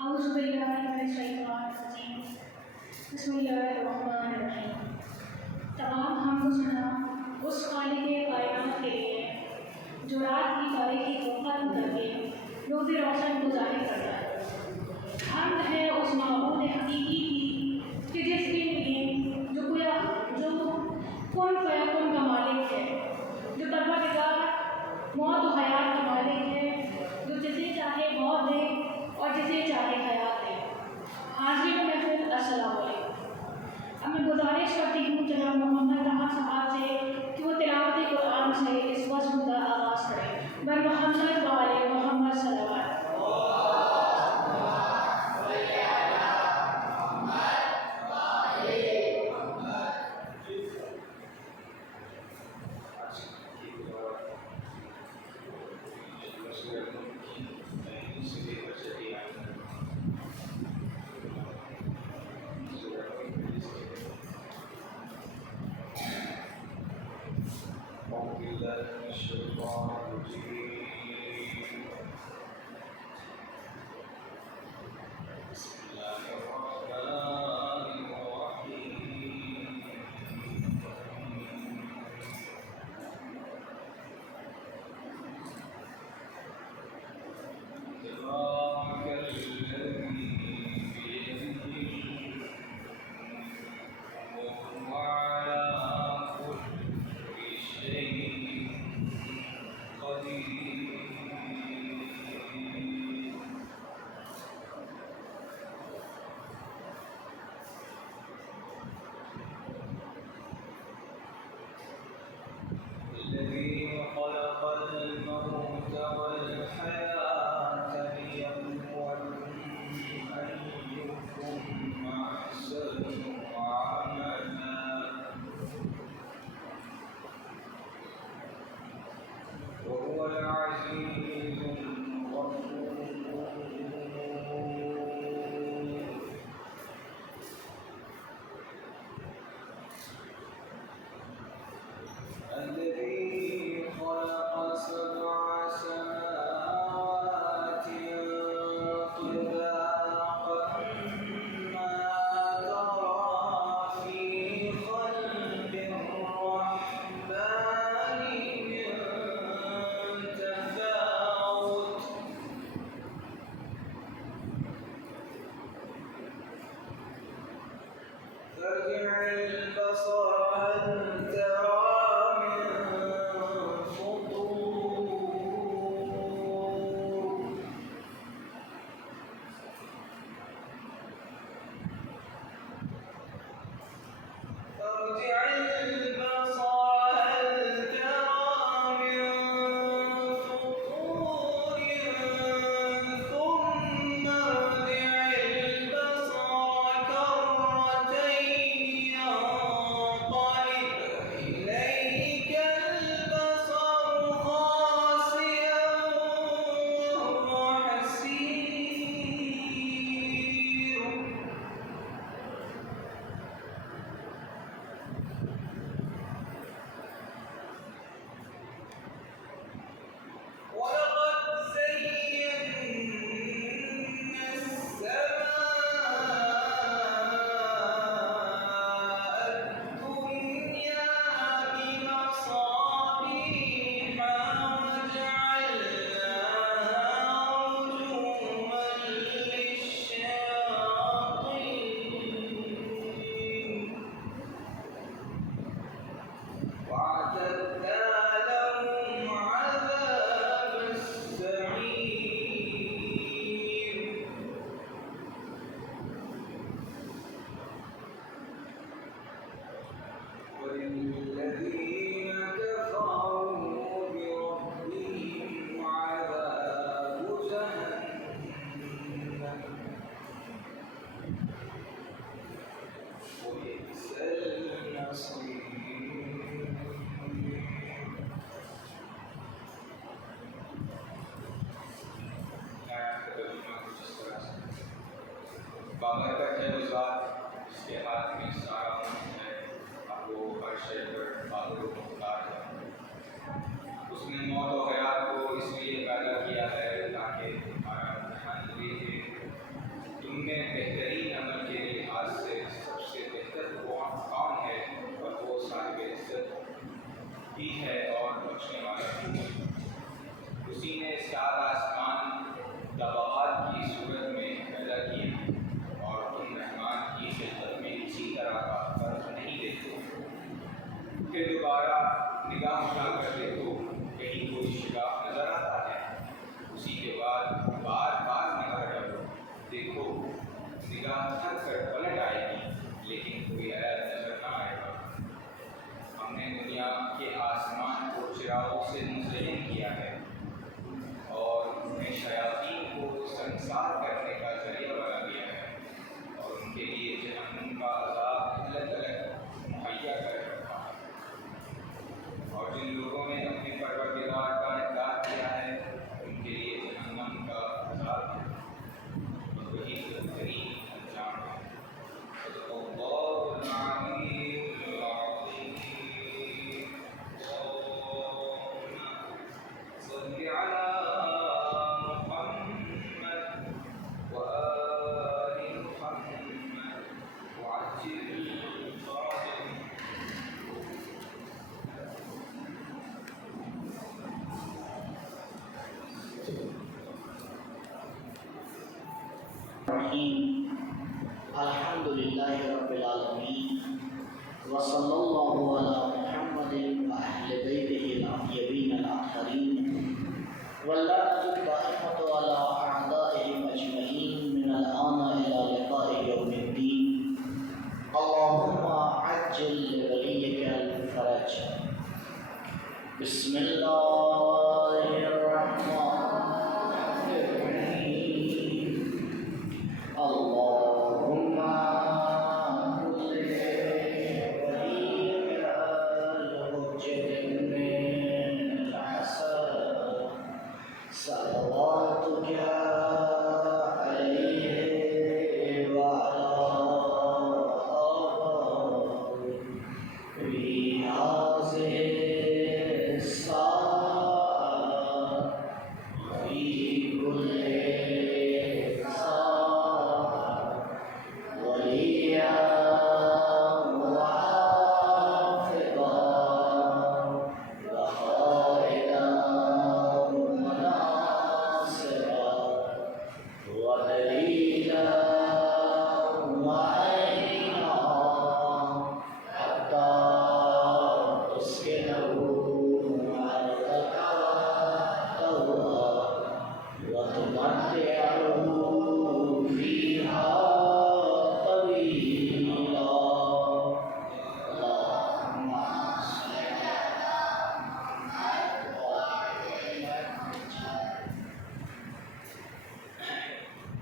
أعوذ بالله من الشیطان الرجیم بسم اللہ الرحمن الرحیم۔ تمام حمد و ثنا اس خالق کائنات کے لیے جو رات کی تاریکی کو ختم کر کے روز روشن کو ظاہر کرتا ہے۔ حمد ہے اس معبود حقیقی کی کہ جس کے لیے جو کن فیکن کا مالک ہے، جو پروردگار موت و حیات کا مالک ہے، جو جسے چاہے موت دے اور جسے چاہے حیات دے۔ حاضرین محفل السلام علیکم۔ اب میں گزارش کرتی ہوں جناب محمد طاہر صاحب سے کہ وہ تلاوت قرآن سے اس وصف کا آغاز کریں۔ بر محمد و آل محمد صلوات۔ بخشنے والا ہے۔ اسی نے سات آسمان طبقات کی صورت میں پیدا کیا اور تم رحمان کی خدمت میں کسی طرح کا فرق نہیں دیتے۔ پھر دوبارہ نگاہ اٹھا کر دیکھو، کہیں کوئی شگاف نظر آتا ہے؟ اسی کے بعد بار بار نگاہ ڈالو، دیکھو نگاہ تھک کر پلٹ آئے گی لیکن کوئی عیب نظر نہ آئے گا۔ ہم نے دنیا کے آسمان کو چراغوں سے مزین کیا ہے اور انہیں شیاطین کو سنسار کرنے کا ذریعہ بنا دیا ہے اور ان کے لیے جہنم کا عذاب الگ الگ مہیا کر رکھا ہے۔ اور جن لوگوں نے اپنے پروردگار کا انکار کیا ہے ان کے لیے جہنم کا عذاب ہے اور وہی بہترین انجام ہے۔ صدق اللہ العلی العظیم۔ صل علی الحمد للہ رب العالمین وصلی اللہ علی محمد وأہل بیتہ الطیبین الطاہرین واللعنۃ الدائمۃ علی اعدائہم اجمعین من الآن الی لقاء یوم الدین۔ اللہم عجل لولیک الفرج۔ بسم اللہ الرحمن الرحیم۔ اللہم کل ولیک الحجة من الحسن صلواتک علیہ وعلی آبائہ فی ہذہ الساعة فی کل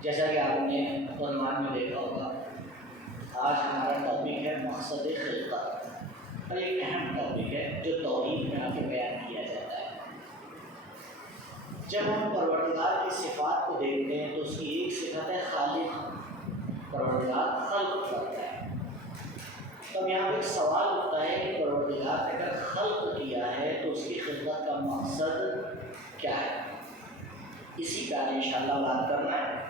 جیسا کہ آپ نے عنوان میں دیکھا ہوگا، آج ہمارا ٹاپک ہے مقصد خلقت، اور ایک اہم ٹاپک ہے جو توحید میں آ کے بیان کیا جاتا ہے۔ جب ہم پروردگار کی صفات کو دیکھتے ہیں تو اس کی ایک صفت ہے خالق، پروردگار خلق کرتا ہے۔ تب یہاں پہ ایک سوال اٹھتا ہے کہ پروردگار نے اگر خلق کیا ہے تو اس کی خلقت کا مقصد کیا ہے؟ اسی کا انشاءاللہ بات کرنا ہے۔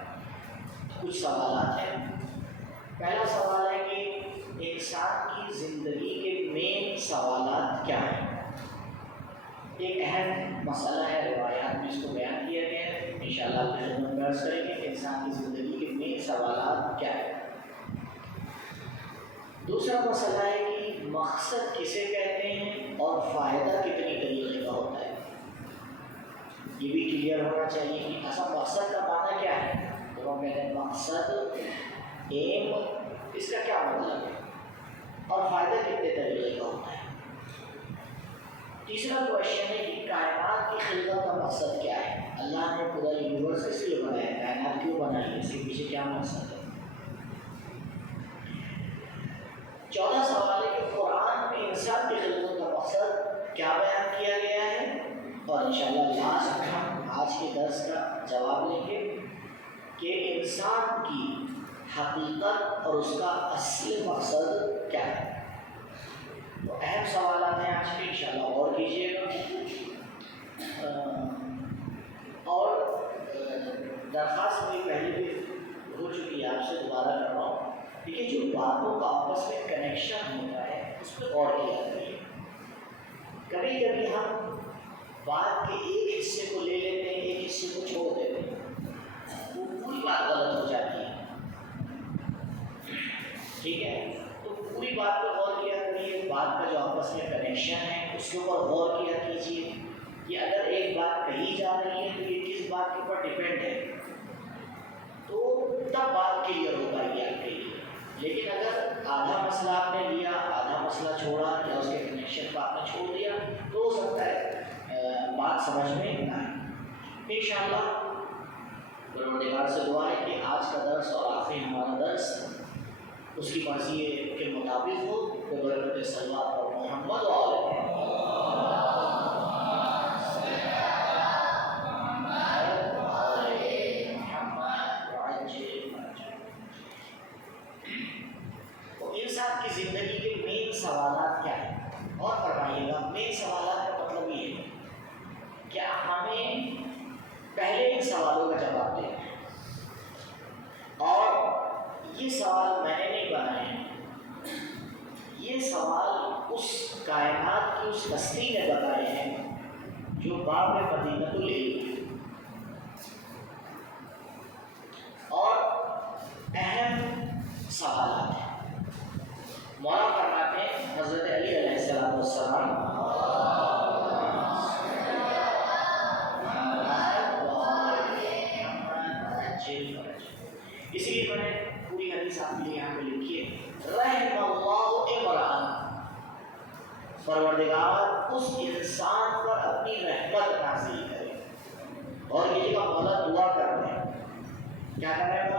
کچھ سوالات ہیں۔ پہلا سوال ہے کہ انسان کی زندگی کے مین سوالات کیا ہیں؟ ایک اہم مسئلہ ہے، روایات میں اس کو بیان کیا گیا ہے، انشاءاللہ آپ کی خدمت میں عرض کریں گے کہ انسان کی زندگی کے مین سوالات کیا ہیں۔ دوسرا مسئلہ ہے کہ مقصد کسے کہتے ہیں اور فائدہ کتنی طریقے کا ہوتا ہے، یہ بھی کلیئر ہونا چاہیے کہ اصل مقصد کا معنی کیا ہے۔ تو ہم کہتے ہیں مقصد، ایم، اس کا کیا مطلب ہے اور فائدہ کتنے طریقے کا ہوتا ہے۔ تیسرا کوشچن ہے کہ کائنات کی خلقت کا مقصد کیا ہے، اللہ نے پورا یونیورس اس لیے بنایا ہے، کائنات کیوں بنائی ہے، اس کے پیچھے کیا مقصد ہے۔ چوتھا سوال ہے کہ قرآن میں انسان کی خلقت کا مقصد کیا بیان کیا گیا ہے، اور انشاءاللہ لاسٹ میں ہم آج کے درس کا جواب لیں گے کہ انسان کی حقیقت اور اس کا اصل مقصد کیا ہے۔ تو اہم سوالات ہیں آج کے، انشاءاللہ غور کیجیے گا۔ اور درخواست میری پہلے بھی ہو چکی ہے، آپ سے دوبارہ کر رہا ہوں، دیکھیے جو باتوں کا آپس میں کنیکشن ہوتا ہے اس پہ غور کیا جائے۔ کبھی کبھی ہم بات کے ایک حصے کو لے لیتے ہیں، ایک حصے کو چھوڑ دیتے ہیں، وہ پوری بات غلط ہو جاتی ہے۔ ٹھیک ہے، تو پوری بات پہ غور کیا کریے، بات کا جو آپس میں کنیکشن ہے اس کے اوپر غور کیا کیجیے کہ اگر ایک بات کہی جا رہی ہے تو یہ کس بات کے اوپر ڈیپینڈ ہے، تو تب بات کلیئر ہو پائے گی آپ کے لیے۔ لیکن اگر آدھا مسئلہ آپ نے لیا، آدھا مسئلہ چھوڑا یا اس کے کنیکشن کو آپ نے چھوڑ دیا تو ہو سکتا ہے بات سمجھ میں نہ آئے۔ انشاءاللہ پروردگار سے دعا ہے کہ آج کا درس اور آخری ہمارا درس اس کی مرضی کے مطابق ہو، برکت صلوات اور محمد و انسان کی زندگی کے مین سوالات کیا ہیں، اور فرمائیے گا مین سوالات کا مطلب یہ ہے کہ ہمیں پہلے ان سوالوں کا جواب دینا ہے، اور یہ سوال میں نے نہیں بنائے ہیں، یہ سوال اس کائنات کی اس ہستی نے بتائے ہیں جو باب مدینہ العلم ہے، اور اہم سوالات ہیں۔ مولا فرماتے ہیں حضرت علی علیہ السلام اسی لیے میں نے پوری حدیث آپ کے لیے یہاں پہ لکھی ہے، رحم اللہ عمران، پروردگار اس انسان پر اپنی رحمت نازل کرے۔ اور یہ مولا دعا کر رہے ہیں، کیا کر رہے ہیں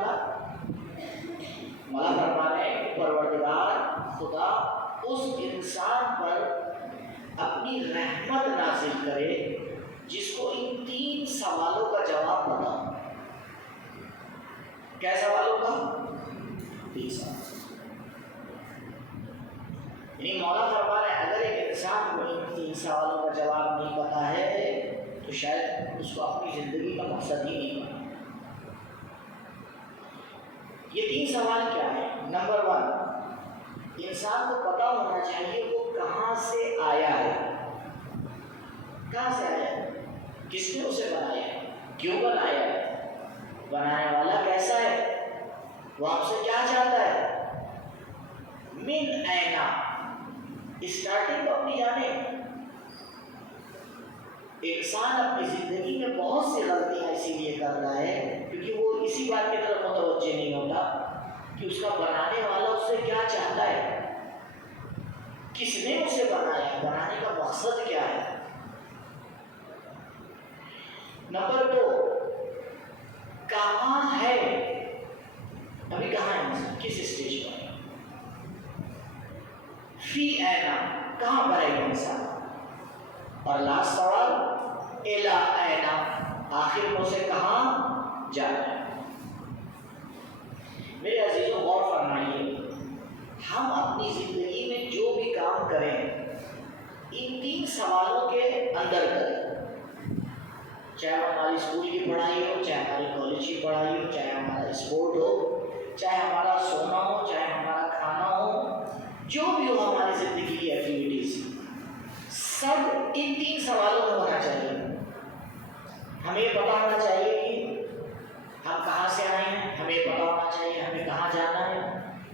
مولا فرما رہے ہیں کہ پروردگار خدا اس انسان پر اپنی رحمت نازل کرے جس کو ان 3 سوالوں کا جواب پتا ہو۔ کیا سوالوں کا؟ 3 سوال۔ یعنی مولا فرما رہے ہیں اگر ایک انسان کو ان 3 سوالوں کا جواب نہیں پتا ہے تو شاید اس کو اپنی زندگی کا مقصد ہی نہیں پتا۔ یہ 3 سوال کیا ہے؟ نمبر 1، انسان کو پتا ہونا چاہیے وہ کہاں سے آیا ہے، کہاں سے آیا ہے، کس نے اسے بنایا ہے، کیوں بنایا ہے، بنانے والا کیسا ہے، وہ آپ سے کیا چاہتا ہے، من اینا، اسٹارٹنگ تو اپنی جانے۔ انسان اپنی زندگی میں بہت سی غلطیاں اسی لیے کر رہا ہے کیونکہ وہ اسی بات کی طرف متوجہ نہیں ہوتا کہ اس کا بنانے والا اس سے کیا چاہتا ہے، کس نے اسے بنایا، بنانے کا مقصد کیا ہے۔ نمبر 2، کہاں ہے، ابھی کہاں ہے انسان، کس اسٹیج پر ہے، فی اینا، کہاں پر ہے انسان، اور لاسٹ سوال الا اینا، آخر میں اسے کہاں جانا ہے۔ میرے عزیزوں غور فرمائیے، ہم اپنی زندگی میں جو بھی کام کریں ان 3 سوالوں کے اندر کریں، چاہے ہماری اسکول کی پڑھائی ہو، چاہے ہماری کالج کی پڑھائی ہو، چاہے ہمارا اسپورٹ ہو، چاہے ہمارا سونا ہو، چاہے ہمارا کھانا ہو، جو بھی ہو ہماری زندگی کی ایکٹیویٹیز، سب ان 3 سوالوں میں ہونا چاہیے۔ ہمیں یہ پتا ہونا چاہیے کہ ہم کہاں سے آئے ہیں، ہمیں پتا ہونا چاہیے ہمیں کہاں جانا ہے،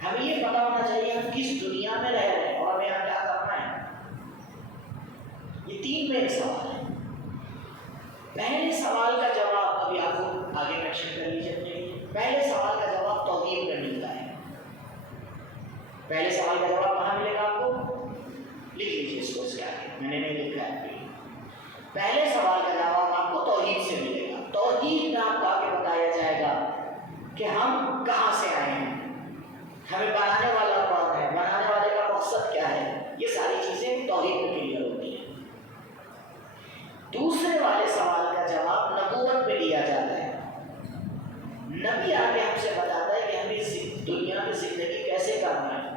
ہمیں یہ پتا ہونا چاہیے ہم کس دنیا میں رہ رہے ہیں اور ہمیں یہاں کیا کرنا ہے۔ یہ 3 مین سوال ہیں۔ پہلے سوال کا جواب ابھی آپ کو آگے مینشن کر لیجیے اپنے لیے، پہلے سوال کا جواب توحید میں ملتا ہے۔ پہلے سوال کا جواب کہاں ملے گا آپ کو؟ لکھ لیجیے اس کو، اس کے آگے میں نے نہیں لکھا ہے۔ پہلے سوال کا جواب آپ کو توحید سے ملے گا۔ توحید میں آپ کو آگے بتایا جائے گا کہ ہم کہاں سے آئے ہیں، ہمیں بنانے والا کون ہے، بنانے والے کا مقصد کیا ہے، یہ ساری چیزیں توحید میں کلیئر ہوتی ہیں۔ دوسرے والے سوال کا جواب نبوت میں دیا جاتا ہے۔ نبی آگے ہم سے بتاتا ہے کہ ہمیں دنیا میں زندگی کیسے کرنا ہے،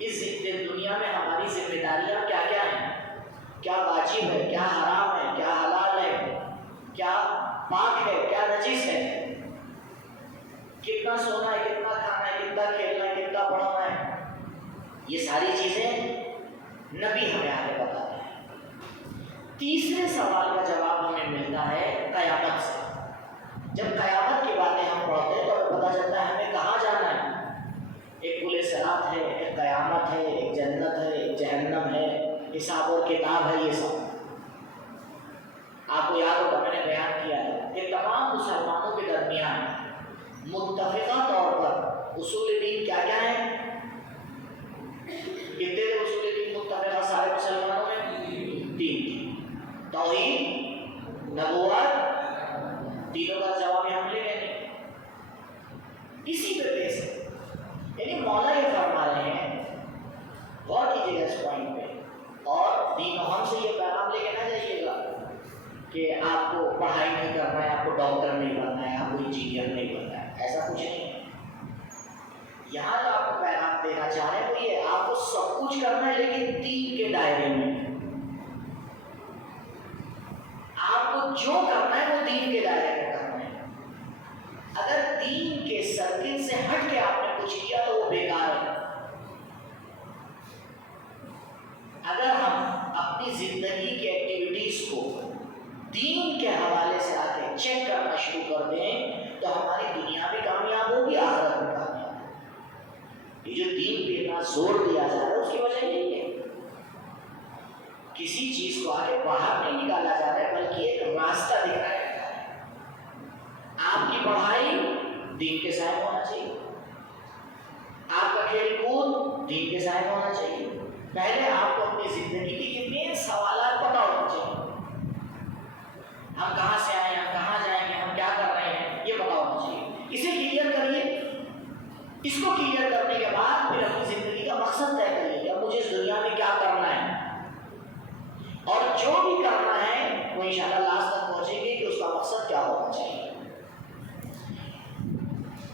اس دنیا میں ہماری ذمہ داریاں کیا کیا ہیں، کیا واجب ہے، کیا حرام ہے، کیا حلال ہے، کیا پاک ہے، کیا نجس ہے، کتنا سونا ہے، کتنا کھانا ہے، کتنا کھیلنا ہے، کتنا پڑھنا ہے، یہ ساری چیزیں نبی ہمیں آگے بتاتے ہیں۔ تیسرے سوال کا جواب ہمیں ملتا ہے قیامت سے. جب قیامت کی باتیں ہم پڑھتے ہیں تو ہمیں پتہ چلتا ہے ہمیں کہاں جانا ہے. ایک پل صراط ہے، ایک قیامت ہے، ایک جنت ہے، ایک جہنم ہے، حساب اور کتاب ہے. یہ سب آپ کو یاد ہوگا، میں نے بیان کیا ہے کہ تمام مسلمانوں کے درمیان متفقہ طور پر اصول دین کیا کیا ہیں؟ کتنے تھے اصول دین متفقہ سارے مسلمانوں میں؟ 3. توحید، نبوت، تینوں کا جواب ہم لے لیں گے. اسی پہ بیس ہے. یعنی مولا یہ فرما رہے ہیں، غور کیجیے گا اس پوائنٹ پہ، اور دین و ہم سے یہ پیغام لے کے نہ جائیے گا کہ آپ کو پڑھائی نہیں کرنا ہے، آپ کو ڈاکٹر نہیں بننا ہے، آپ کو انجینئر نہیں بننا ہے. ایسا کچھ نہیں ہے. یہاں جو آپ کو پیغام دینا چاہ رہے ہیں وہ یہ، آپ کو سب کچھ کرنا ہے لیکن دین کے دائرے میں. آپ کو جو کرنا ہے وہ دین کے دائرے میں کرنا ہے. اگر دین کے سرکل سے ہٹ کے آپ نے کچھ کیا تو وہ بیکار ہے. اگر ہم اپنی زندگی کی ایکٹیویٹیز کو دین کے حوالے سے آ کے چیک کرنا شروع کر دیں تو ہماری دنیا بھی کامیاب ہوگی، آخرت بھی کامیاب ہوگی. یہ جو دین پہ اتنا زور دیا جا رہا ہے اس کی وجہ یہی ہے. کسی چیز کو آگے باہر نہیں نکالا جا رہا ہے بلکہ ایک راستہ دکھایا جا رہا ہے. آپ کی پڑھائی دین کے سائے ہونا چاہیے، آپ کا کھیل کود دین کے سائے ہونا چاہیے. پہلے آپ کو اپنی زندگی کے یہ مین سوالات پتہ ہونے چاہیے. ہم کہاں سے آئے ہیں، ہم کہاں جائیں گے، ہم کیا کر رہے ہیں، یہ پتہ ہونا چاہیے. اسے کلیئر کریے. اس کو کلیئر کرنے کے بعد پھر اپنی زندگی کا مقصد طے کریے. اب مجھے اس دنیا میں کیا کرنا ہے، اور جو بھی کرنا ہے وہ انشاءاللہ لاسٹ تک پہنچیں گے کہ اس کا مقصد کیا ہونا چاہیے.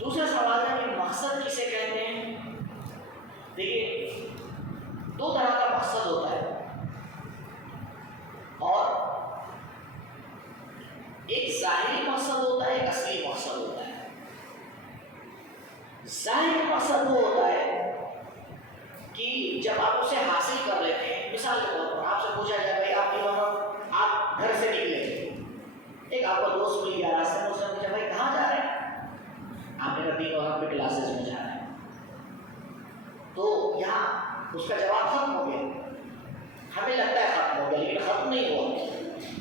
دوسرا سوال ہے کہ مقصد کسے کہتے ہیں. دیکھیے، 2 طرح کا مقصد ہوتا ہے، اور ایک ظاہری مقصد ہوتا ہے، ایک اصلی مقصد ہوتا ہے. ظاہری مقصد وہ ہوتا ہے کہ جب آپ اسے حاصل کر لیتے ہیں. مثال کے طور پر آپ سے پوچھا جائے بھائی آپ گھر سے نکلے، ایک آپ کا دوست مل گیا راستے میں، اس نے پوچھا بھائی کہاں جا رہے ہیں؟ آپ نے کہا دین اور ہم پہ کلاسز میں جا رہے ہیں. تو یہاں اس کا جواب ختم ہو گیا. ہمیں لگتا ہے ختم ہو گیا لیکن ختم نہیں ہوا،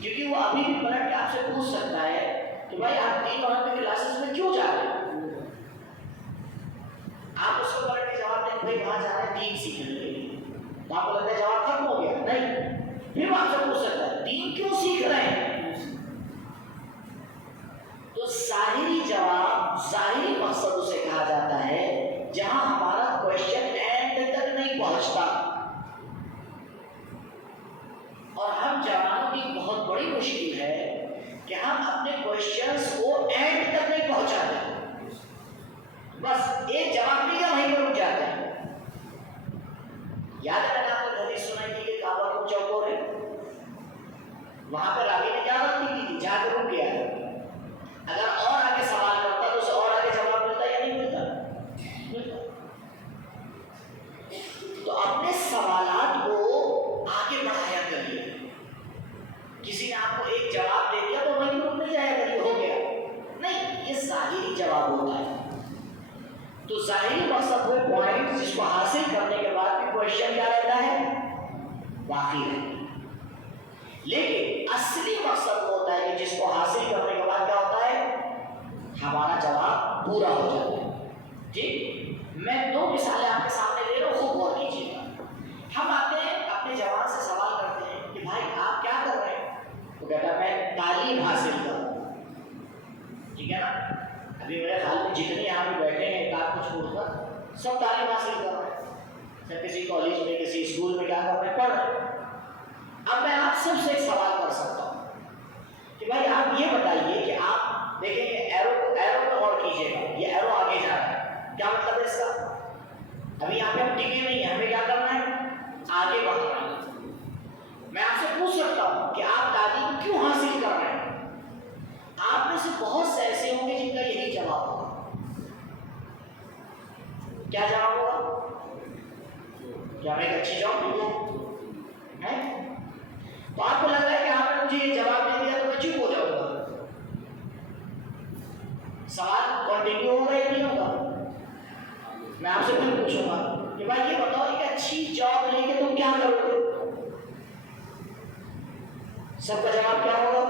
کیونکہ وہ ابھی بھی پلٹ کے آپ سے پوچھ سکتا ہے کہ بھائی آپ دین اور ہم پہ کلاسز میں کیوں جا رہے ہیں؟ آپ اس کو پلٹ کے جواب دیں بھائی وہاں جا رہے ہیں دین سیکھنے کے لیے، تو آپ کو لگتا ہے جواب ختم ہو گیا؟ نہیں. پھر وہ آپ سے پوچھ سکتا ہے دین کیوں سیکھ رہے ہیں؟ تو ظاہری جواب، ظاہری مقصد اسے کہا جاتا ہے جہاں ہمارا کوشچن اینڈ تک نہیں پہنچتا. اور ہم جوانوں کی بہت بڑی مشکل ہے کہ ہم اپنے کوشچنس کو اینڈ تک نہیں پہنچاتے، بس ایک جواب مل گیا وہیں پر رک جاتے ہیں. یاد ہے میں نے آپ کو حدیث سنائی تھی کہ کعبہ کو چوکور ہے، وہاں پر راوی نے کیا غلطی کی تھی؟ جا کے رک گیا. اگر اور آگے سوال کرتا تو اسے اور آگے جواب ملتا یا نہیں ملتا؟ تو اپنے سوالات کو آگے بڑھایا کریے. کسی نے آپ کو ایک جواب دے دیا تو وہیں رک نہیں جایا کریے ہو گیا نہیں، یہ ظاہری جواب ہوتا ہے. تو ظاہری مقصد وہ پوائنٹ جس کو حاصل کرنے کے بعد بھی کوشچن کیا رہتا ہے؟ باقی رہتا ہے. لیکن اصلی مقصد وہ ہوتا ہے کہ جس کو حاصل کرنے کے بعد کیا ہوتا ہے؟ ہمارا جواب پورا ہو جاتا ہے. ٹھیک، میں 2 مثالیں آپ کے سامنے دے رہا ہوں، خوب غور کیجیے گا. ہم آتے ہیں اپنے جوان سے سوال کرتے ہیں کہ بھائی آپ کیا کر رہے ہیں؟ وہ کہتا ہے میں تعلیم حاصل کر رہا ہوں. ٹھیک ہے نا؟ ابھی میرے خیال میں جتنے یہاں پہ بیٹھے ہیں کتاب کو چھوڑ کر سب تعلیم حاصل کر رہے ہیں. سب کسی کالج میں، کسی اسکول میں کیا کر رہے ہیں؟ پڑھ رہے ہیں. اب میں آپ سب سے ایک سوال کر سکتا ہوں کہ بھائی آپ یہ بتائیے کہ آپ دیکھیں کہ ایرو پہ غور کیجیے گا. یہ ایرو آگے جا رہا ہے، کیا مطلب ہے اس کا؟ ابھی یہاں پہ ہم ٹکے نہیں ہیں، ہمیں کیا کرنا ہے؟ آگے بڑھنا ہے. میں آپ سے پوچھ سکتا ہوں کہ آپ تعلیم کیوں حاصل کر رہے ہیں؟ آپ میں سے بہت سے ایسے ہوں گے جن کا یہی جواب ہوگا. کیا جواب ہوگا؟ کیا میں ایک اچھی جاب ملی ہے؟ تو آپ کو لگ رہا ہے کہ آپ بھائی یہ بتاؤ ایک اچھی جاب لے کے تم کیا کرو گے؟ سب کا جواب کیا ہوگا؟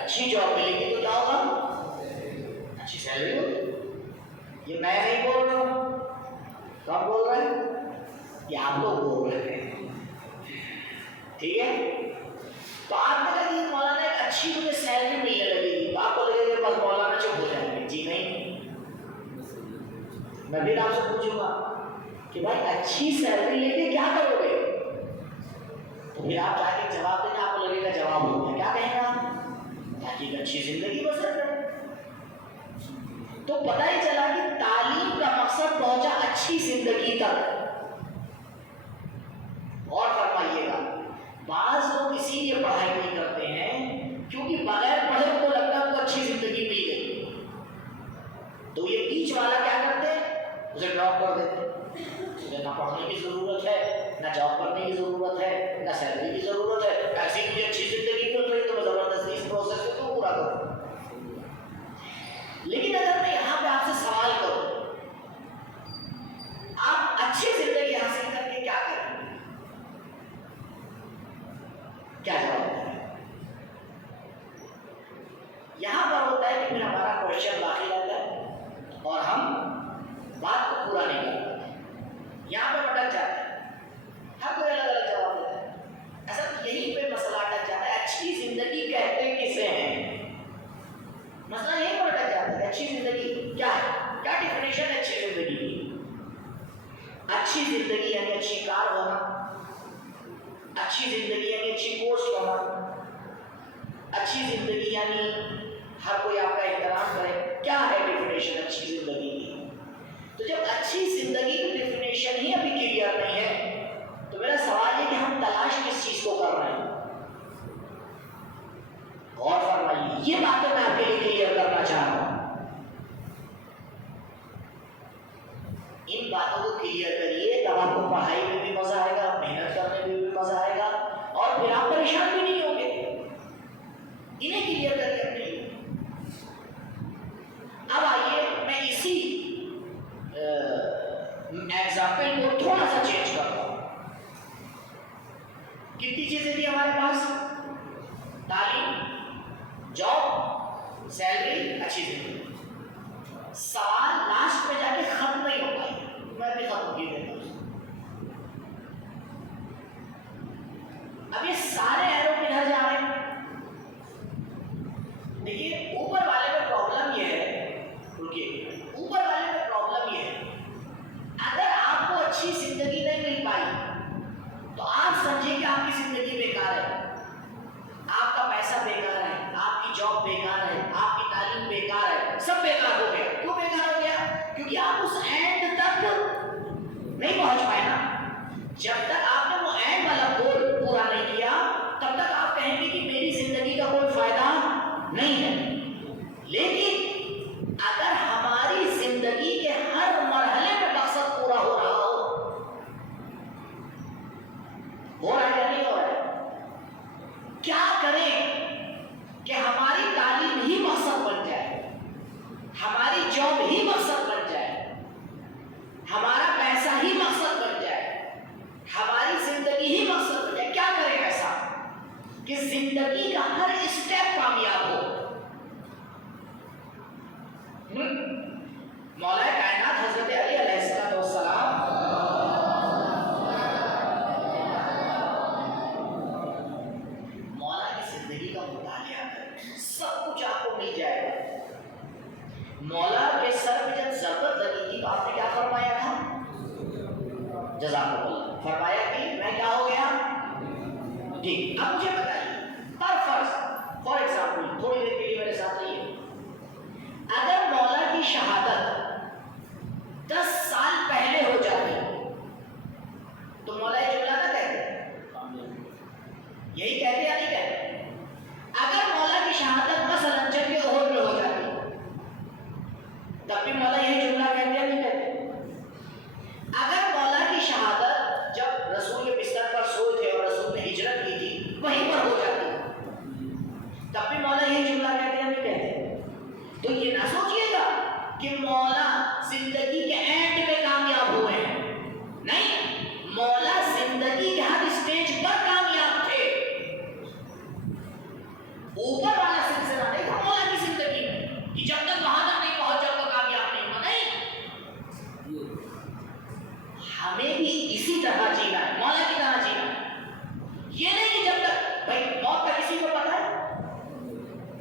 اچھی جاب ملے گی تو کیا ہوگا؟ اچھی سیلری ہوگی۔ یہ میں نہیں بول رہا ہوں، کون بول رہا ہے؟ یہ آپ لوگ بول رہے ہیں، ٹھیک ہے؟ تو آپ نے کہا کہ مولانا ایک اچھی مجھے سیلری ملنے لگے گی، تو آپ کو لگے گا بس مولانا چپ ہو جائیں گے۔ جی نہیں، میں پھر آپ سے پوچھوں گا کہ بھائی اچھی سیلری لے کے کیا کرو گے؟ تو پھر آپ جا کے جواب دیں گے، آپ کو لگے گا جواب ہو گیا، کیا کہیں گا؟ تاکہ ایک اچھی زندگی بسر کریں۔ تو پتہ ہی چلا کہ تعلیم کا مقصد پہنچا اچھی زندگی تک۔ اور فرمائیے گا، بعض لوگ اسی لیے پڑھائی نہیں کرتے ہیں کیونکہ بغیر پڑھے ان کو لگتا ہے ان کو اچھی زندگی مل گئی، تو یہ بیچ والا کیا کرتے ہیں؟ اسے ڈراپ کر دیتے ہیں۔ مجھے نہ پڑھنے کی ضرورت ہے، نہ جاب کرنے کی ضرورت ہے، نہ سیلری کی ضرورت ہے، ایسی مجھے اچھی زندگی مل رہی ہے تو میں زبردستی اس پروسیس کو کیوں پورا کروں؟ لیکن اگر میں یہاں پہ آپ سے سوال کروں، آپ اچھی زندگی حاصل کر کے کیا کریں؟ کیا جواب ہے؟ یہاں پر ہوتا ہے کہ پھر ہمارا کوشچن باقی رہتا ہے اور ہم بات کو پورا نہیں کر پاتے، یہاں پہ اٹک جاتے ہیں، ہر کوئی الگ الگ جواب دیتا ہے۔ اصل یہیں پہ مسئلہ اٹک جاتا ہے، اچھی زندگی کہتے کسے ہیں؟ مسئلہ یہیں پر اٹک جاتا ہے، اچھی زندگی کیا ہے؟ کیا ڈیفینیشن ہے اچھی زندگی کی؟ اچھی زندگی یعنی اچھی کار ہونا، اچھی زندگی یعنی اچھی پوسٹ ہونا، اچھی زندگی یعنی ہر کوئی آپ کا احترام کرے، کیا ہے ڈیفینیشن اچھی زندگی کی؟ تو جب اچھی زندگی کی ڈیفینیشن ہی ابھی کلیئر نہیں ہے تو میرا سوال یہ کہ ہم تلاش کس چیز کو کر رہے ہیں؟ غور فرمائیے، یہ باتیں میں آپ کے لیے کلیئر کرنا چاہ رہا ہوں۔ ان باتوں کو کلیئر کریے، تب آپ کو پڑھائی میں بھی مزہ آئے گا، محنت کرنے میں بھی مزہ آئے گا، اور پھر آپ پریشان بھی نہیں ہوں گے۔ انہیں کلیئر کریے اپنے لیے۔ اب آئیے میں اسی ایگزامپل کو تھوڑا سا چینج کرتا ہوں۔ کتنی چیزیں تھی ہمارے پاس؟ تعلیم، جاب، سیلری، اچھی زندگی۔ سوال لاسٹ میں جا کے ختم نہیں ہو پائے، میں بھی ختم کی دیتا ہوں۔ اب یہ سارے ایرو کدھر جا رہے ہیں؟ دیکھیے اوپر والے میں پرابلم یہ ہے، رکیے، اوپر والے میں پرابلم یہ ہے، اگر آپ کو اچھی زندگی نہیں مل پائی تو آپ سمجھیں کہ آپ کی زندگی بیکار ہے، آپ کا پیسہ بیکار ہے، آپ کی جاب بیکار ہے، آپ کی تعلیم بیکار ہے، سب بیکار ہو گیا۔ کیوں بیکار ہو گیا؟ کیونکہ آپ اس اینڈ تک نہیں پہنچ پائے نا۔ جب تک آپ نے وہ اینڈ والا گول پورا نہیں کیا تب تک آپ کہیں گے کہ میری زندگی کا کوئی فائدہ نہیں ہے۔ لیکن اگر ہماری زندگی کے ہر مرحلے میں مقصد پورا ہو رہا ہے یا نہیں ہو رہا ہے؟ کیا کریں کہ ہماری تعلیم ہی مقصد بن جائے، ہماری جاب ہی مقصد بن جائے، ہمارا پیسہ ہی مقصد بن جائے، ہماری زندگی ہی مقصد بن جائے؟ کیا کریں ایسا کہ زندگی کا ہر اسٹیپ کامیاب ہو؟ مولا کائنات حضرت علی علیہ السلام مولا کی زندگی کا مطالعہ کریں، سب کچھ آپ کو مل جائے گا۔ مولا کے سر میں جب ضربت لگی تھی تو آپ نے کیا فرمایا تھا؟ جزاک اللہ، فرمایا کہ میں کیا ہو گیا؟ ٹھیک۔ اب مجھے بتائیے، فار ایگزامپل، تھوڑی دیر کے لیے میرے ساتھ رہیے، اگر مولا کی شہادت 10 سال پہلے ہو جاتی تو مولا یہ جملہ نہ کہتے؟ یہی کہتے یا نہیں کہتے؟ اگر مولا کی شہادت مثلا جنگ احد میں ہو جاتی تب بھی مولا یہی جملہ کہتے یا نہیں کہتے؟ اگر مولا کی شہادت جب رسول کے بستر پر سوئے تھے اور رسول نے ہجرت کی تھی وہیں پر اوپر والا سلسلہ نہیں تھا مولا کی زندگی میں کہ جب تک وہاں تک نہیں پہنچ جاؤ تو کامیاب نہیں ہوگا. نہیں، ہمیں بھی اسی طرح جینا ہے، مولا کی طرح جینا ہے. یہ نہیں کہ جب تک بھائی موت کا کسی کو پتا ہے؟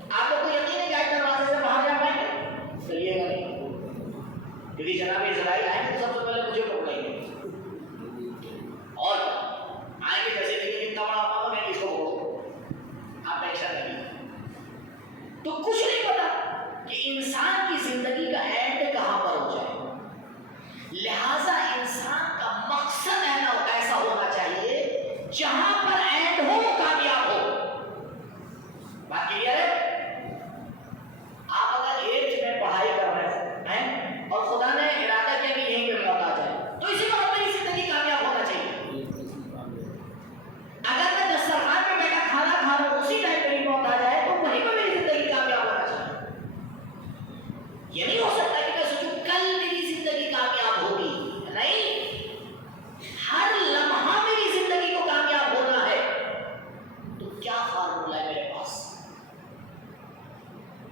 آپ لوگ کو یقین ہے کہ آج دروازے سے باہر جا پائیں گے؟ چلیے گا نہیں، کیونکہ جناب اسرائیل آئیں گے تو سب سے پہلے مجھے پکڑیں گے اور آئیں گے جیسے دیکھیں اتنا بڑا آپ میں اس کو پکڑوں. آپ ٹینشن نہیں. تو کچھ نہیں پتا کہ انسان کی زندگی کا اینڈ کہاں پر ہو جائے. لہذا انسان کا مقصد ایسا ہونا چاہیے جہاں پر اینڈ ہو وہ کامیاب ہو. بات کلیئر ہے؟ آپ اگر ایج میں پڑھائی کر رہے ہیں اور خدا نے ارادہ کیا کہ یہیں پہ موت آ جائے تو اسی وقت میری زندگی کامیاب ہونا چاہیے. اگر میں دسترخوان پہ بیٹھا کھانا کھا رہا ہوں اسی ٹائم میری موت آ جائے تو وہیں پہ میری زندگی کامیاب ہونا چاہیے. یہ نہیں ہو سکتا کہ میں سوچوں کل میری زندگی کامیاب ہوگی. نہیں، ہر لمحہ میری زندگی کو کامیاب ہونا ہے. تو کیا فارمولا ہے میرے پاس؟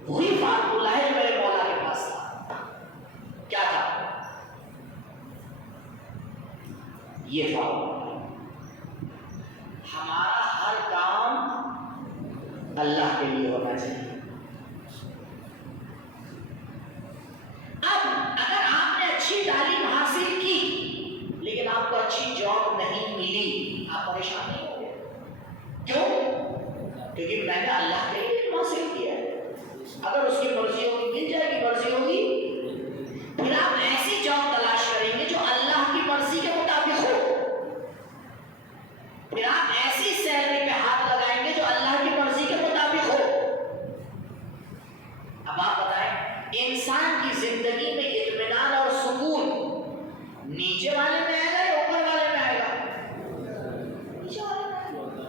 وہی فارمولا ہے جو میرے مولا کے پاس تھا. کیا تھا؟ یہ فارمولا ہمارا ہر کام اللہ کے لیے ہونا چاہیے. اب اگر آپ نے اچھی تعلیم حاصل کی لیکن آپ کو اچھی جاب نہیں ملی، آپ پریشان نہیں ہوں گے. کیوں؟ کیونکہ میں نے اللہ کے لیے علم حاصل کیا ہے. اگر اس کی مرضی ہوگی مل جائے گی، مرضی ہوگی پھر آپ ایسی جاب تلاش کریں گے جو اللہ کی مرضی کے مطابق ہو. پھر آپ ایسی سیلری پہ ہاتھ لگائیں گے جو اللہ کی مرضی کے مطابق ہو. اب آپ بتائیں انسان کی زندگی میں اطمینان اور سکون نیچے والے میں آئے گا یا اوپر والے میں آئے گا؟ نیچے والے میں آئے گا.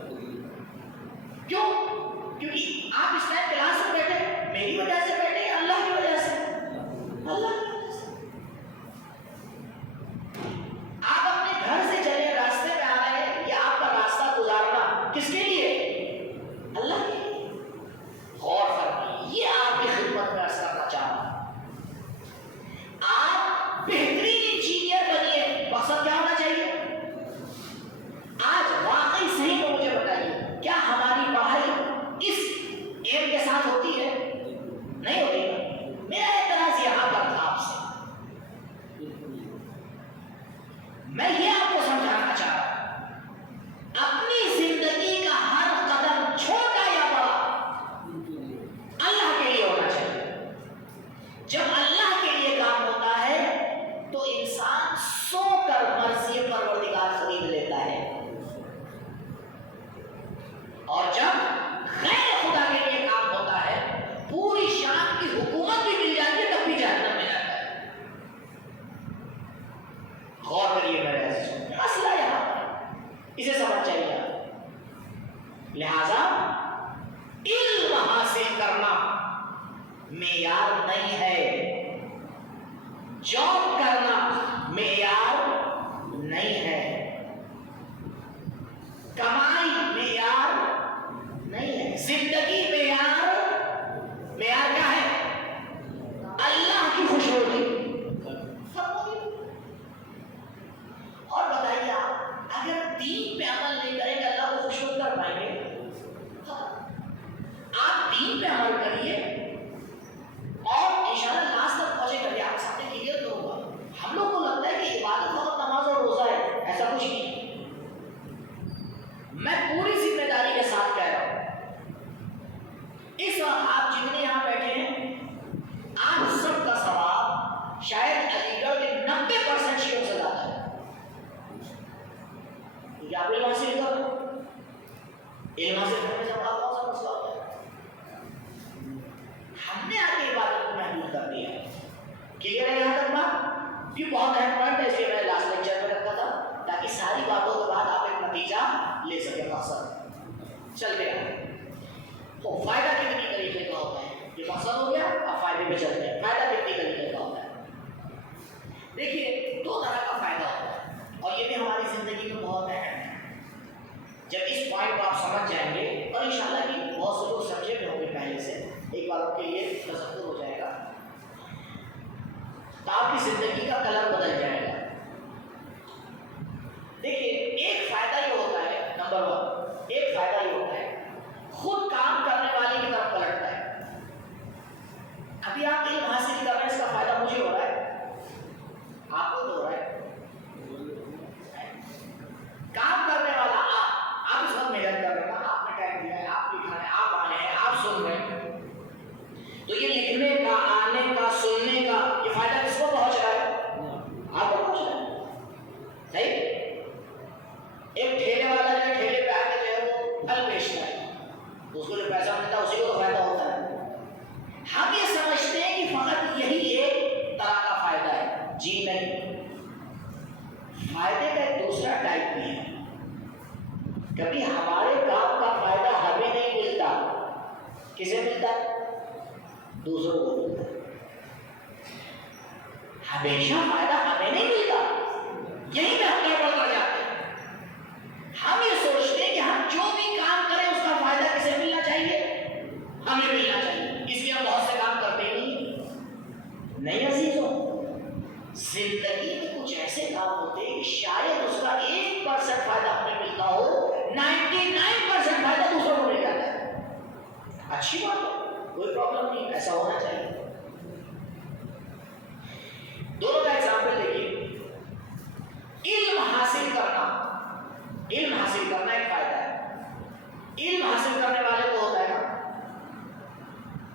کیوں؟ کیونکہ آپ اس ٹائم کلاس میں بیٹھے میری وجہ سے بیٹھے ہیں، اللہ کی وجہ سے. اللہ کی وجہ سے. آپ اپنے گھر سے چلے راستے میں آ رہے ہیں، یہ آپ کا راستہ گزارنا کس کے لیے؟ اللہ کے لیے. غور فرمائیے، یہ آپ کی خدمت میں عرض کرنا چاہ رہا ہوں. آپ بہترین انجینئر بنیے، مقصد کیا ہونا چاہیے؟ آج واقعی صحیح تو مجھے بتائیے کیا ہماری پڑھائی اس ایم کے ساتھ ہوتی ہے؟ نہیں ہوتی. میرا اعتراض یہاں پر تھا آپ سے. میں یہ آپ کو سمجھانا چاہ رہا ہوں اپنی زندگی کا ہر قدم چھوٹا یا بڑا اللہ کے لیے ہونا چاہیے. جب اللہ کے لیے کام ہوتا ہے تو انسان سو کر مرضی پروردگار خرید لیتا ہے، اور جب غیر خدا کے لیے کام ہوتا ہے پوری شام کی حکومت بھی مل جاتی ہے تب بھی جہنم میں جاتا ہے. غور کریے میرے عزیزوں، مسئلہ یہاں پر اسے سمجھ چاہیے. لہذا علم حاصل کرنا معیار نہیں ہے، جاب کرنا معیار نہیں ہے، کمائی معیار نہیں ہے. زندگی معیار کیا ہے؟ اللہ کی خوشنودی. اور بتائیے آپ اگر دین پہ عمل نہیں کریں گے اللہ کو خوش کر پائیں گے؟ آپ دین پہ عمل کریے اور انشاءاللہ لاسٹ تک پہنچے کریے. آپ سامنے کلیئر تو ہوگا. ہم لوگ کو لگتا ہے کہ عبادت فقط نماز اور روزہ ہے، ایسا کچھ نہیں. میں پوری ذمہ داری کے ساتھ کہہ رہا ہوں اس وقت آپ جتنے یہاں بیٹھے ہیں آپ سب کا ثواب شاید علی گڑھ کے 90% شیعوں سے زیادہ ہے. آپ علم حاصل کرو، علم حاصل کرنے سے بڑا کون سا مسئلہ ہوتا ہے؟ ہم نے آپ کی عبادت کو محدود کر دیا. کلیئر ہے یہاں تک بات؟ یہ بہت اہم پوائنٹ ہے، اس لیے میں نے لاسٹ لیکچر میں رکھا تھا تاکہ ساری باتوں کے بعد آپ ایک نتیجہ لے سکیں. مقصد چلتے ہیں تو فائدہ کتنی طریقے کا ہوتا ہے. یہ مقصد ہو گیا، اب فائدے پہ چلتے ہیں. فائدہ کتنی طریقے کا ہوتا ہے؟ دیکھیے 2 طرح کا فائدہ ہوتا ہے اور یہ بھی ہماری زندگی میں بہت اہم ہے. جب اس پوائنٹ کو آپ سمجھ جائیں گے اور انشاءاللہ بھی بہت سے لوگ سمجھے بھی ہوں کسے ملتا ہے؟ دوسروں کو ملتا ہے۔ ہمیشہ فائدہ ہمیں نہیں ملتا، یہی پہ ہم گڑبڑ کر جاتے ہیں۔ ہم یہ سوچتے ہیں کہ ہم جو بھی کام کریں اس کا فائدہ کسے ملنا چاہیے؟ ہمیں ملنا چاہیے، اس لیے ہم بہت سے کام کرتے ہی نہیں عزیزوں۔ زندگی میں کچھ ایسے کام ہوتے ہیں کہ شاید اس کا 1% فائدہ ہمیں ملتا ہو، 99% فائدہ دوسروں کو مل جاتا ہے۔ اچھی بات ہے، کوئی پرابلم نہیں، ایسا ہونا چاہیے۔ دونوں کا ایگزامپل دیکھیے۔ علم حاصل کرنا ایک فائدہ ہے۔ علم حاصل کرنے والے کو ہوتا ہے نا،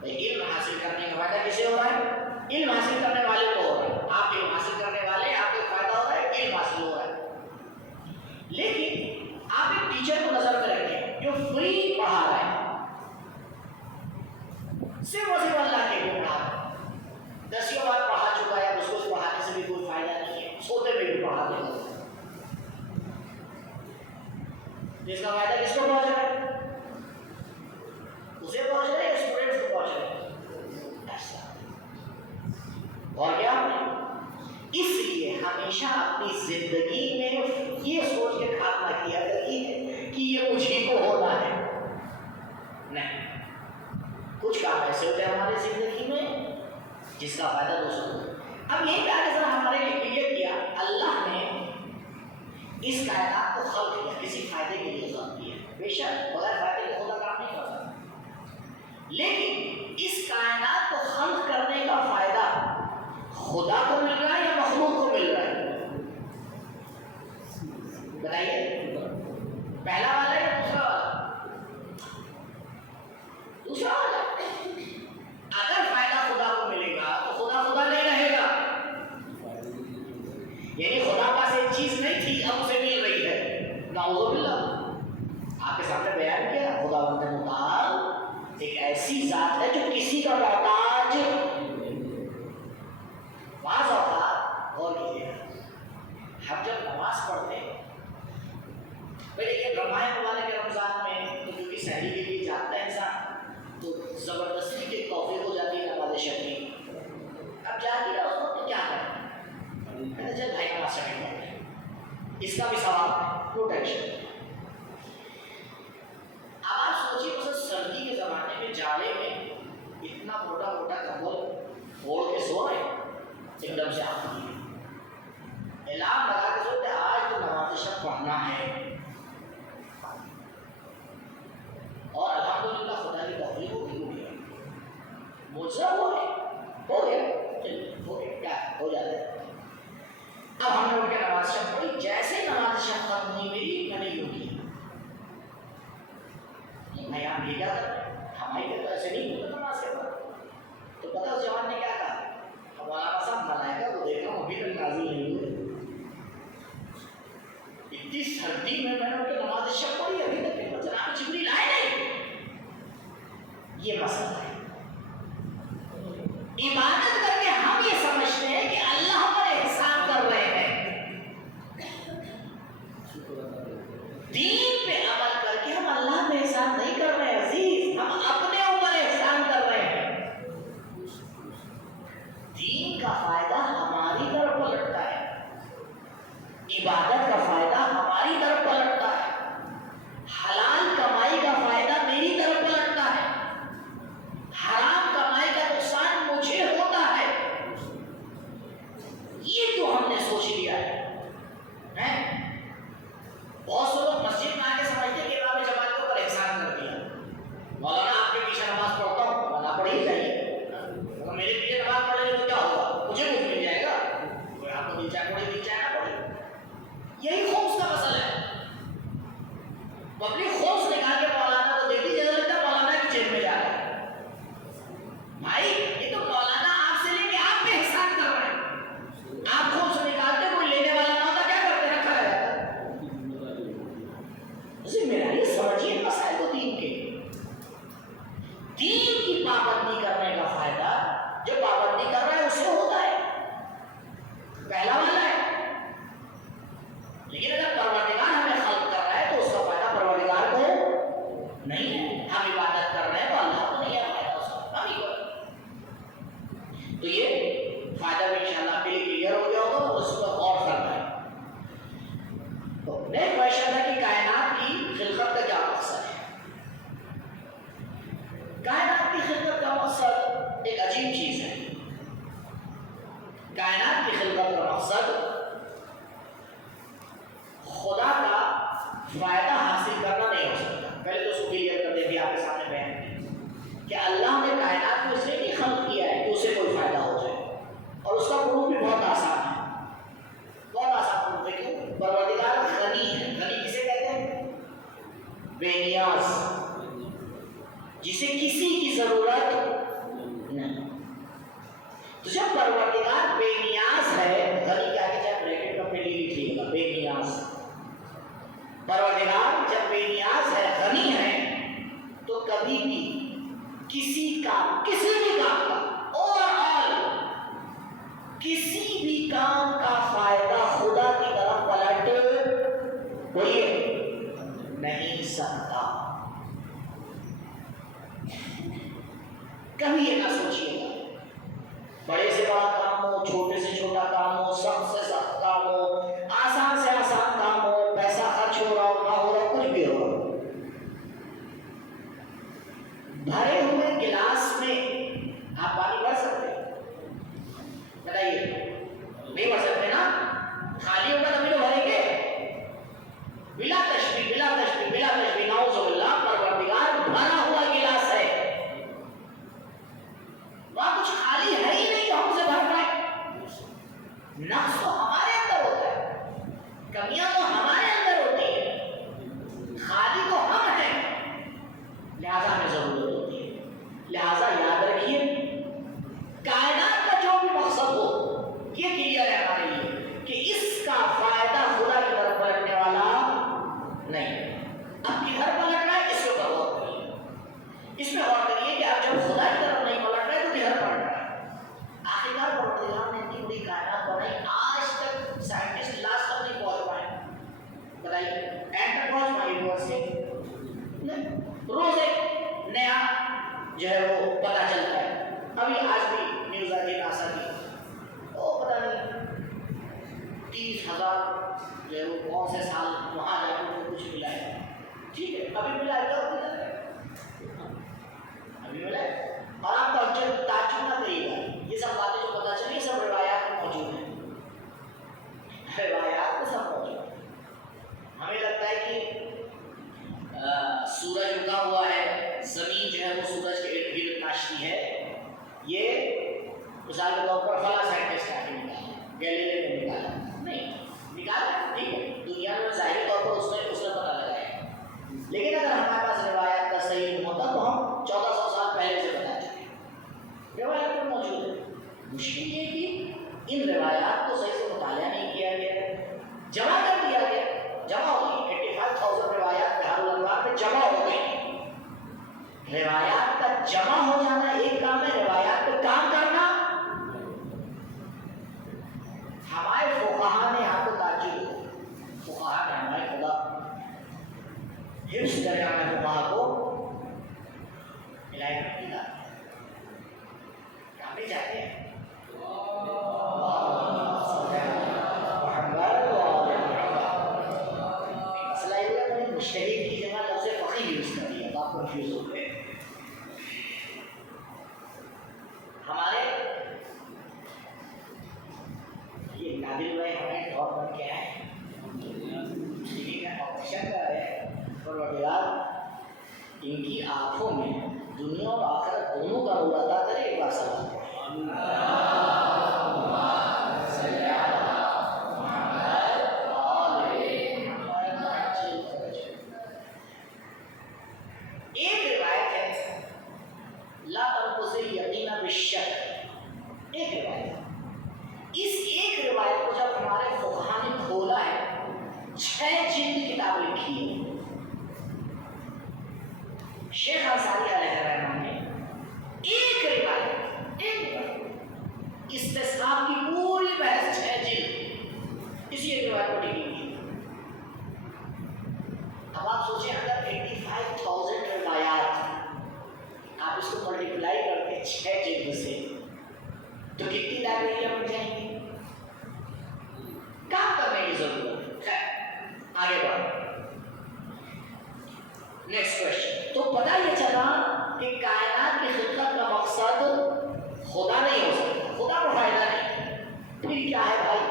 علم حاصل کرنے کا فائدہ کسے ہو رہا ہے؟ علم حاصل کرنے والے کو ہو رہا ہے۔ آپ علم حاصل کرنے والے، آپ کو فائدہ ہو رہا ہے، علم حاصل ہو رہا ہے۔ لیکن آپ ایک ٹیچر کو نظر میں رکھیں جو فری پڑھا رہا ہے، صرف اور صرف اللہ کے لیے پڑھا رہا ہے، 10 بار پڑھا چکا ہے، اس کو پڑھانے سے بھی کوئی فائدہ نہیں ہے، سوتے ہوئے بھی پڑھا دے گا، جس کا فائدہ کس کو پہنچ رہا ہے؟ اسے پہنچ رہا ہے، اسٹوڈنٹس کو پہنچ رہا ہے۔ اور کیا؟ اس لیے ہمیشہ اپنی زندگی میں یہ سوچ کے کھانا کیا کریے کہ یہ مجھ ہی کو ہونا ہے۔ نہیں، کچھ کام ایسے ہوتے ہیں ہماری زندگی میں جس کا فائدہ دوسروں کو۔ اب یہی کہا ہمارے لیے کلیئر کیا، اللہ نے اس کائنات کو خلق کیا، کسی فائدے کے لیے خلق کیا، بے شک بغیر فائدے کے خدا کام نہیں کر سکتا، لیکن اس کائنات کو خلق کرنے کا فائدہ خدا کو مل رہا ہے یا مخلوق کو مل رہا ہے؟ بتائیے، پہلا والا یا دوسرا والا؟ دوسرا والا۔ اگر فائدہ خدا کو ملے گا تو خدا نہیں رہے گا، یعنی خدا پاس ایک چیز نہیں تھی اب اسے مل رہی ہے، نعوذ باللہ۔ آپ کے سامنے بیان کیا، خدا متعال ایک ایسی ذات ہے جو کسی کا محتاج۔ بعض اوقات غور کیجیے، ہم جب نماز پڑھتے ہیں، پہلے یہ رمضان والے کے رمضان میں تو کیونکہ سحری کے لیے جاتا ہے انسان تو زبردستی کی توفیق ہو جاتی ہے نماز شرعی۔ اب جا کے اس وقت کیا کریں؟ کہتے چل بھائی نماز شرعی پڑھتے ہیں، اس کا بھی ثواب ہے، نو ٹینشن۔ اب آپ سوچیے اسے سردی کے زمانے میں جاڑے میں اتنا موٹا موٹا کمبل اوڑھ کے سو رہے ہیں، ایک دم سے آپ اعلان لگا کے سوچتے آج تو نماز شب پڑھنا ہے، اور الحمدللہ خدا کی توفیق ہو گئی، معجزہ ہو گیا کیا ہو جاتا ہے۔ اب ہم نے ان کے نماز شب پڑھی، جیسے نماز شب ختم ہوئی میری میں نے یوں کی، میں یہاں بھیجا تھا ہماری تو ایسے نہیں ہوتا نماز کے بعد، تو پتہ اس جوان نے کیا کہا، ہمارا صاحب ملائکہ کو دیکھا ابھی تک نازل نہیں ہوئے، اتنی سردی میں نے ان کی نماز شب پڑھی ابھی تک جناب جبریل آئے نہیں۔ یہ مسئلہ ہے، عبادت کر کے ہم یہ سمجھتے ہیں کہ اللہ پر احسان کر رہے ہیں، دین پہ عمل کر کے ہم اللہ پہ احسان نہیں کر رہے عزیز، ہم اپنے اوپر احسان کر رہے ہیں۔ دین کا فائدہ ہماری طرف پلٹتا ہے، عبادت کا فائدہ ہماری طرف پلٹتا ہے، حلال کمائی کا فائدہ میری طرف پلٹتا ہے، حرام کمائی کا نقصان مجھے ہوتا مقصد خدا کا فائدہ حاصل کرنا نہیں ہو سکتا. پہلے تو اس کو کلیئر کر دیں بھی آپ کے سامنے بیان کی کہ اللہ نے کائنات کو اس لیے نہیں خلق کیا ہے کہ اسے کوئی فائدہ ہو جائے. اور اس کا پروف بھی بہت آسان ہے, بہت آسان پروف ہے. کیوں؟ پروردگار غنی ہے. غنی کسے کہتے ہیں؟ بے نیاز, جسے کسی کی ضرورت نہیں. تو جب پروردگار بے نیاز ہے, غنی کے آگے جب بریکٹ کا پہلے لکھیے گا بے نیاز. پروردگار جب بے نیاز ہے, غنی ہے, تو کبھی بھی کسی بھی کام کا کسی بھی کام کا فائدہ خدا کی طرف پلٹ نہیں سکتا. کبھی یہ نہ سوچیے گا بڑے سے بڑا کام ہو, چھوٹے سے چھوٹا کام ہو, سخت سے سخت کام ہو, آسان سے آسان کام ہو, پیسہ خرچ ہو رہا ہو نہ ہو رہا, کچھ بھی ہو, بھرے ہوئے گلاس میں آپ پانی بھر سکتے ہیں؟ بتائیے, نہیں بھر سکتے نا. خالی ہوگا تبھی تو بھریں گے. بلا تشبیہ نعوذ باللہ, پروردگار بھرا ہوا گلاس ہے, وہاں کچھ خالی ہے ہی نہیں جو ہم سے بھر پائے. نقص تو ہمارے اندر ہوتا ہے, کمیاں تو ہمارے اندر ہوتی ہیں, خالی تو ہم ہیں, لہذا ہمیں ضرورت ہوتی ہے. لہذا یاد رکھیے کائنات کا جو بھی مقصد ہو, یہ کلیئر ہے ہمارے لیے کہ اس کا فائدہ خدا کی طرف پلٹنے والا نہیں. اب کدھر پلٹ رہا ہے اس کے اوپر غور کریے. اس میں غور کریے کہ اب جب خدا کی طرف نہیں پلٹ رہا ہے تو کدھر پلٹ رہا ہے. آخرکار پروردگار نے اتنی بڑی کائنات بنائی, آج تک سائنٹسٹ لاسٹ تک نہیں پہنچ پائے. بتائیے اینڈ تک پہنچ پائے یونیورسٹی؟ روز ایک نیا جو ہے وہ پتہ چلتا ہے. ابھی آج بھی نیوز آتی ہے ناسا کی, وہ پتہ نہیں 30,000 جو ہے وہ کون سے سال وہاں جا کے کچھ ملا ہے. ٹھیک ہے, ابھی ملا ہے تو ابھی ملا ہے. اور آپ تعجب نہ کریے گا, یہ سب باتیں جو پتہ چلی یہ سب روایات میں موجود ہیں, روایات میں سب موجود ہیں. ہمیں لگتا ہے کہ سورج اگا ہوا ہے, زمین جو ہے وہ سورج کے ارد گرد ناشتی ہے. یہ مثال کے طور پر فلاں سائنٹسٹ نے آگے نکالا, گیلیلے نے نکالا, نہیں نکالا, ٹھیک ہے, دنیا میں ظاہری طور پر اس نے پتہ لگایا. لیکن اگر ہمارے پاس روایات کا صحیح علم ہوتا تو ہم 1400 سال پہلے سے بتا چکے. روایات میں موجود ہے. مشکل یہ کہ ان روایات کو صحیح سے مطالعہ نہیں کیا گیا, جمع کر دیا گیا. جمع ہو گئی 85,000 روایات بہار الانوار میں جمع ہو گئی. روایات کا جمع ہو جانا ایک کام ہے, روایات پہ کام کرنا. ہمارے فقہا نے آپ کو تعجب ہو, فقہا نے ہمارے خدا حفظ کرے ہمارے فقہا کو ملائے رکھ دیا. کہاں پہ جاتے ہیں؟ مشتہد کی جگہ لفظ فقیہ یوز کر دیا تو آپ کنفیوز ہو گئے. ہمارے یہ نادر بھائی ہمیں دور بن کے آئے, ٹھیک ہے, آپریشن کر رہے ہیں. پروردگار ان کی آنکھوں میں دنیا اور آخرت دونوں کا رول ادا کرے. ایک بار سلام پڑھیں. ایک روایت ہے لا تنقض یقین بالشک, ایک روایت. اس ایک روایت کو جب ہمارے فقہا نے کھولا ہے, 6 جلد کتاب لکھی ہے. شیخ انصاری علیہ الرحمہ نے ایک روایت استسقاء کی پوری بحث 6 جلد اسی ایک روایت کو لکھی ہے. اب آپ سوچیں اگر 85,000 روایات آپ اس کو ملٹیپلائی کرتے 6 جلد سے تو کتنی لائبریریاں بن جائیں گی؟ کام کرنے کی ضرورت ہے. آگے بڑھیں. Next question. تو پتہ یہ چلا کہ کائنات کی خلقت کا مقصد خدا نہیں ہو سکتا, خدا کو فائدہ نہیں. پھر کیا ہے بھائی؟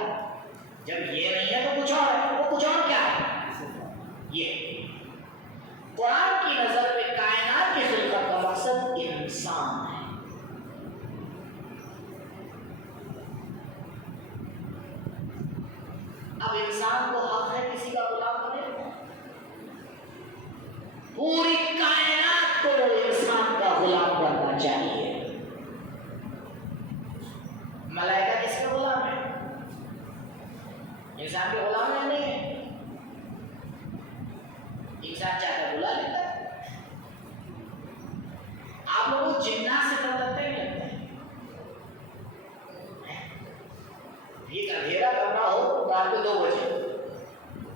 انسان کو حق ہے کسی کا غلام بنے؟ پوری کائنات کو انسان کا غلام بننا چاہیے۔ ملائکہ کس کا غلام ہے؟ انسان کے غلام ہے نہیں ہے؟ انسان چاہتا ہے بلا لیتا ہے۔ آپ لوگوں کو جنات سے ڈر لگتا ہی لگتا ہے؟ ایک اندھیرا کرنا ہو رات کو 2 بجے،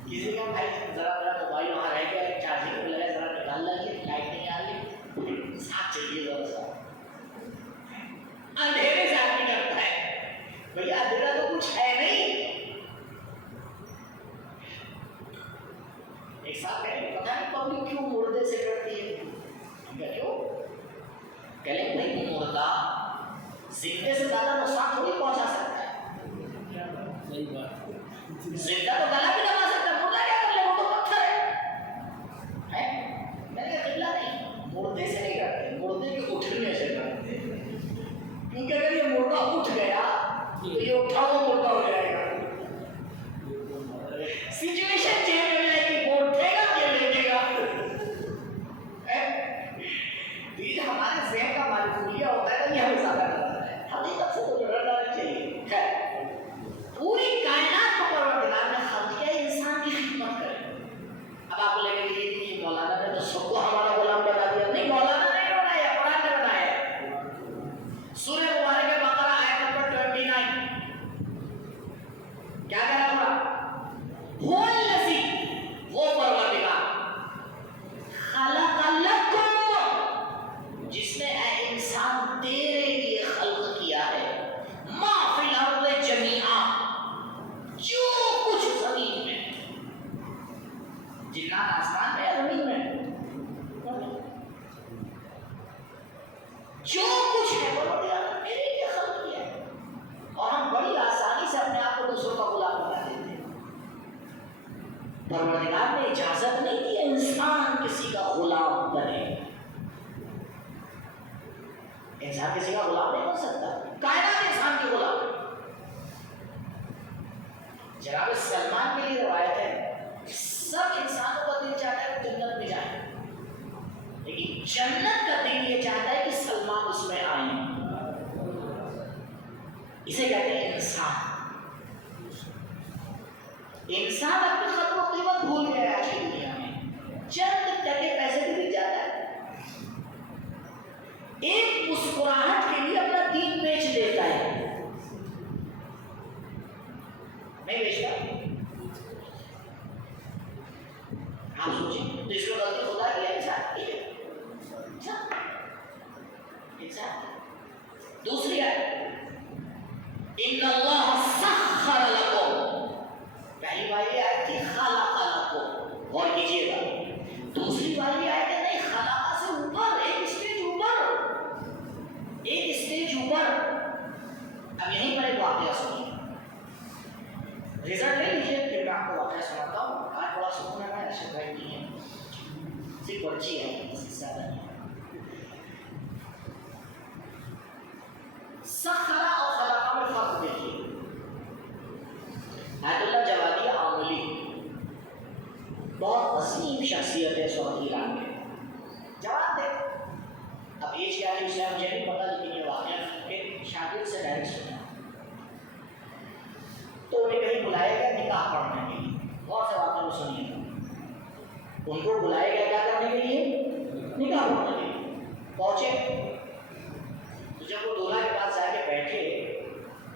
کسی کا بھائی ذرا میرا موبائل وہاں رہ گیا چارجنگ پہ لگا ذرا نکال لائیے، لائٹ نہیں آ رہی، ساتھ چلیے ذرا سا۔ اندھیرے سے آدمی کرتا ہے بھیا اندھیرا تو کچھ ہے نہیں۔ ایک ساتھ کہیں پتہ نہیں پبلک کیوں مردے سے ڈرتی ہے؟ کیوں؟ کہلیں نہیں مردہ زندے سے زیادہ نقصان تھوڑی پہنچا سکتا ہے۔ صحیح بات، زندہ تو گلا بھی دبا سکتا ہے، مردہ کیا کر لے، وہ تو پتھر ہے۔ میں نے کہا قبلہ نہیں، مردے سے نہیں ڈرتے، مردے کے اٹھنے سے ڈرتے، کیونکہ اگر یہ مردہ اٹھ گیا تو یہ اٹھا ہوا مردہ ہو جائے گا، سچویشن چینج ہو جائے گی، وہ اٹھے گا یہ لیٹے گا۔ یہ ہمارے ذہن کا معلومیہ ہوتا ہے نا، یہ ہمیں زیادہ ڈراتا ہے، حقیقت سے تو ڈرنا نہیں چاہیے۔ خیر پوری کائنات کو پروردگار نے خلق کیا انسان کی خدمت کرے۔ اب آپ کو لگے گا یہ مولانا نے تو سب کو ہمارا غلام بنا دیا، نہیں، مولانا نے بنایا، قرآن نے بنایا۔ سورہ مبارکہ بقرہ آیت نمبر 29 کیا کہہ رہا ہے؟ هو الذی، وہ پروردگار، خلق لکم، جس نے اے انسان تیرے لیے خلق کیا ہے، ما فی الارض جمیعا، جو کچھ زمین میں، جنات آسمان میں یا زمین میں، جو کچھ ہے پروردگار نے میرے لیے خلق کیا ہے۔ اور ہم بڑی آسانی سے اپنے آپ کو دوسروں کا غلام بنا دیتے ہیں۔ پروردگار نے اجازت نہیں دی انسان کسی کا غلام بنے۔ انسان کسی کا غلام نہیں بن سکتا، کائنات انسان کی غلام ہے۔ جناب سلمان کے لیے روایت ہے سب انسانوں کا دل چاہتا ہے کہ جنت میں جائیں، لیکن جنت کا دل یہ چاہتا ہے کہ سلمان اس میں آئیں۔ اسے کہتے ہیں انسان۔ انسان اپنی قدر و قیمت بھول گیا ہے آج کی دنیا میں، چند ٹکے پیسے بھی مل جاتا ہے، ایک مسکراہٹ کے لیے اپنا دین بیچ دیتا ہے، نہیں بیچتا؟ آپ سوچیں تو اس کو غلطی خدا کی ہے انسان۔ دوسری آیت ان اللہ سخر لکم، پہلی والی آیت تھی خلق لکم، غور کیجیے گا، دوسری والی آیت ہے نہیں، خلق سے اوپر، ایک اسٹیج اوپر، ایک اسٹیج اوپر۔ اب یہیں پر ایک واقعہ سنیے، رزلٹ لے لیجیے، پھر میں آپ کو واقعہ سناتا ہوں۔ آج بڑا سکون ہے، میں ایسے بھائی نہیں ہے، صرف پرچی ہے، اس سے زیادہ نہیں۔ سخرا اور خلقہ میں فرق دیکھیے۔ آیت اللہ جوادی عاملی بہت عظیم شخصیت ہے اس وقت ایران میں، جواب دے، اب ایج کیا ہے اسے مجھے نہیں پتا، لیکن یہ واقعہ ایک شاگرد سے ڈائریکٹ سنا، تو انہیں کہیں بلایا گیا نکاح پڑھنے کے لیے، بہت سے واقعہ سنیے، ان کو بلایا گیا کیا کرنے کے لیے؟ نکاح پڑھنے کے لیے۔ پہنچے تو جب وہ دولہا کے پاس جا کے بیٹھے،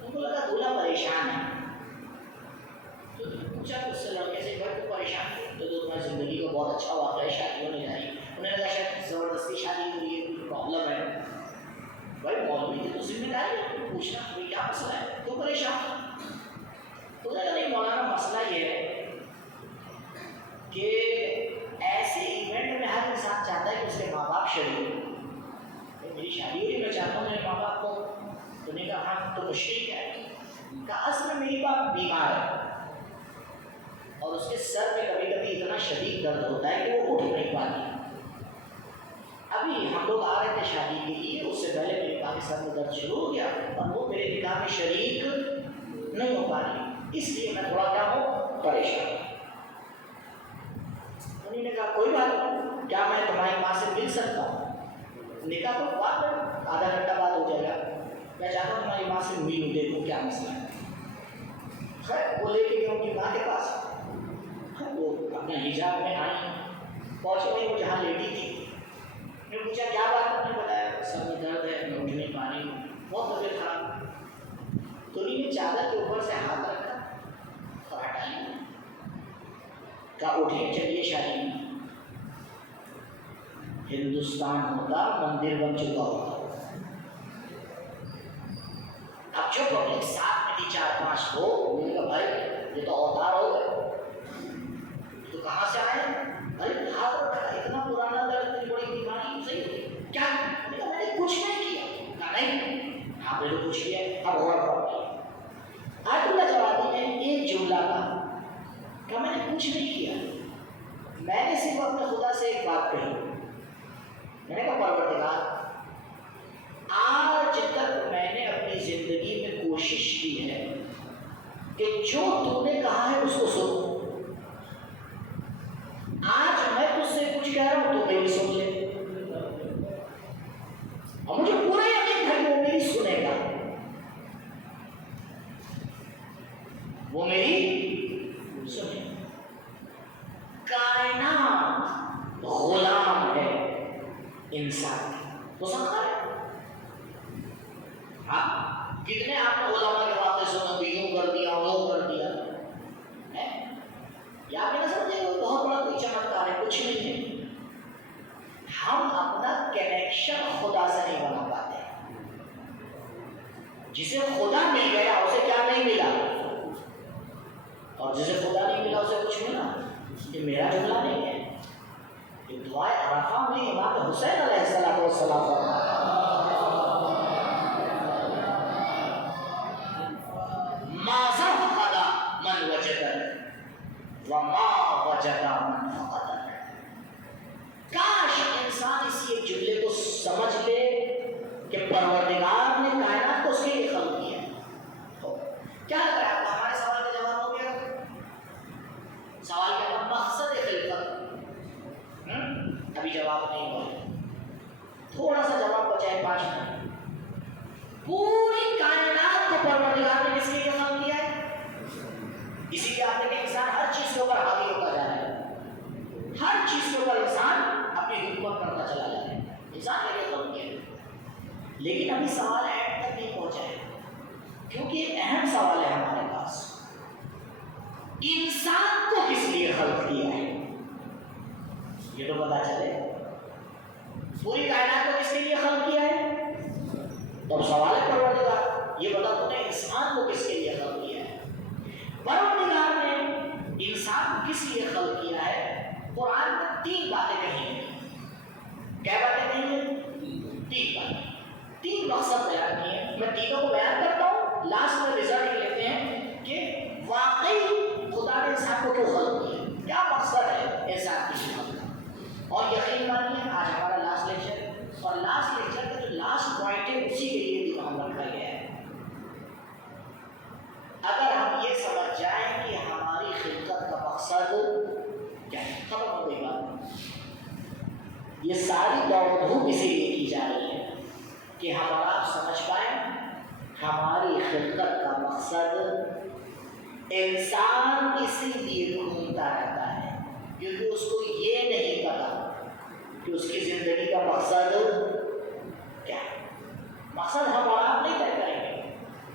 ان کو لگا دولہا پریشان ہے، تو پوچھا اس سے لڑکے سے بھائی تو پریشان ہے تو تمہاری زندگی کا بہت اچھا واقعہ ہے، شادی ہونے جا رہی ہے، انہیں لگا شاید زبردستی شادی ہوئی ہے، کوئی پرابلم ہے، بھائی مولوی کی تو ذمہ داری ہے پوچھنا کہ کیا مسئلہ ہے، تو پریشان۔ تو نہیں مولانا مسئلہ یہ ہے کہ ایسے ایونٹ میں ہر انسان چاہتا ہے کہ اس کے ماں باپ شریک ہوں، میری شادی ہوئی، میں چاہتا ہوں میرے ماں باپ کو، تو نے کہا ہاں تو مشکل کیا ہے؟ کہا اصل میں میری باپ بیمار ہے اور اس کے سر میں کبھی کبھی اتنا شدید درد ہوتا ہے کہ وہ اٹھ نہیں پاتی، ابھی ہم لوگ آ رہے تھے شادی کے لیے، اس سے پہلے میرے باپ کے سر میں درد شروع ہو گیا اور وہ میرے نکاح میں شریک نہیں ہو پا رہی، اس لیے میں تھوڑا کیا ہوں پریشان. انہوں نے کہا کوئی بات نہیں, کیا میں تمہاری ماں سے مل سکتا ہوں؟ نکاح تو بات آدھا گھنٹہ بعد ہو جائے گا, میں چاہتا ہوں تمہاری ماں سے ملوں, دیکھوں کیا مسئلہ ہے. خیر وہ لے کے گئے ان کی ماں کے پاس. وہ اپنے حجاب میں آئی, پہنچ گئی وہ جہاں لیٹی تھی. میں نے پوچھا کیا بات, انہوں نے بتایا سر میں درد ہے, میں اٹھ نہیں پا رہی ہوں, بہت طبیعت خراب. تو انہیں نے چادر کے اوپر سے ہاتھ رکھا اور ہٹا لیا, کہا اٹھیے چلیے شادی میں. ہندوستان ہوتا مندر بن چکا ہوتا. اب جو پبلک ساتھ میں تھی 4-5 لوگ, میں نے کہا بھائی یہ تو اوتار ہو گئے, تو کہاں سے آئے؟ ارے ہاتھ رکھا, اتنا پرانا درد, اتنی بڑی بیماری صحیح ہوئی کیا؟ میں نے کہا میں نے کچھ نہیں کیا. کہا نہیں آپ نے تو کچھ کیا, اب غور کرو. آیت اللہ جوابی نے ایک جملہ کہا کہ میں نے کچھ نہیں کیا, میں نے صرف اپنے خدا سے ایک بات کہی. میں نے کہا پروردگار, آج تک میں نے اپنی زندگی میں کوشش کی ہے کہ جو تو نے کہا ہے اس کو سنوں. آج میں تجھ سے کچھ کہہ رہا ہوں تو میری سن لے, اور مجھے پورا یقین تھا کہ وہ میری سنے گا, وہ میری سنے. کائنات غلام ہے انسان تو سمجھا ہے. آپ کتنے آپ نے علماء کے باتیں سنو کہ یوں کر دیا وہ کر دیا, یا آپ نے سمجھے وہ بہت بڑا کوئی چمتکار ہے, کچھ نہیں ہے. ہم اپنا کنیکشن خدا سے نہیں بنا پاتے. جسے خدا مل گیا اسے کیا نہیں ملا, اور جسے خدا نہیں ملا اسے کچھ ملا. یہ میرا جملہ نہیں ہے, یہ دعائے عرفہ میں امام حسین علیہ السلام ماذا فقد من وجد وما وجد من فقد. کاش انسان اسی ایک جملے کو سمجھ لے کہ پروردگار نے کائنات کو اس کے لیے خلق کیا. کیا لگ رہا ہے آپ کو ہمارے سوال کا جواب ہو گیا؟ سوال کا مقصد خلقت ابھی جواب نہیں ہوا, تھوڑا سا جواب بچا ہے 5 منٹ. پوری کائنات کو پروردگار نے کس کے لیے خلق کیا ہے؟ اسی لیے آپ نے کہ انسان ہر چیز کے اوپر حاوی ہوتا جا رہا ہے, ہر چیز کے اوپر انسان اپنی حکومت کرتا چلا جا رہا ہے. انسان کے لیے خلق کیا ہے. لیکن ابھی سوال اینڈ تک نہیں پہنچا ہے, کیونکہ ایک اہم سوال ہے ہمارے پاس, انسان کو کس لیے خلق کیا ہے؟ یہ تو پتا چلے. پوری کائنات کو کس کے لیے خلق کیا ہے؟ تو سوال ہے پروردگار یہ بتا تو نے انسان کو کس کے لیے خلق کیا ہے؟ پروردگار نے انسان کو کس لیے خلق کیا ہے؟ قرآن میں 3 باتیں کہی ہیں. کیا باتیں کہی ہیں؟ 3 باتیں, 3 مقصد بیان کیے ہیں. میں تینوں کو بیان کرتا ہوں, لاسٹ میں رزلٹ لیتے ہیں کہ واقعی خدا نے انسان کو کیوں خلق کیا, کیا مقصد ہے انسان کی خلق. اور یقین مانیے آج ہمارا لاسٹ لیکچر, اور لاسٹ لیکچر کا جو لاسٹ پوائنٹ ہے اسی کے لیے دماغ رکھا گیا ہے. اگر ہم یہ سمجھ جائیں کہ ہماری خلقت کا مقصد کیا ہے, ختم ہو گئی بات. یہ ساری دوڑ دھوپ اسی لیے کی جا رہی ہے کہ ہم اور آپ سمجھ پائیں ہماری خلقت کا مقصد. انسان اسی لیے گھومتا رہتا ہے کیونکہ اس کو یہ نہیں پتا کہ اس کی زندگی کا مقصد کیا ہے. مقصد ہم اور آپ نہیں طے کریں گے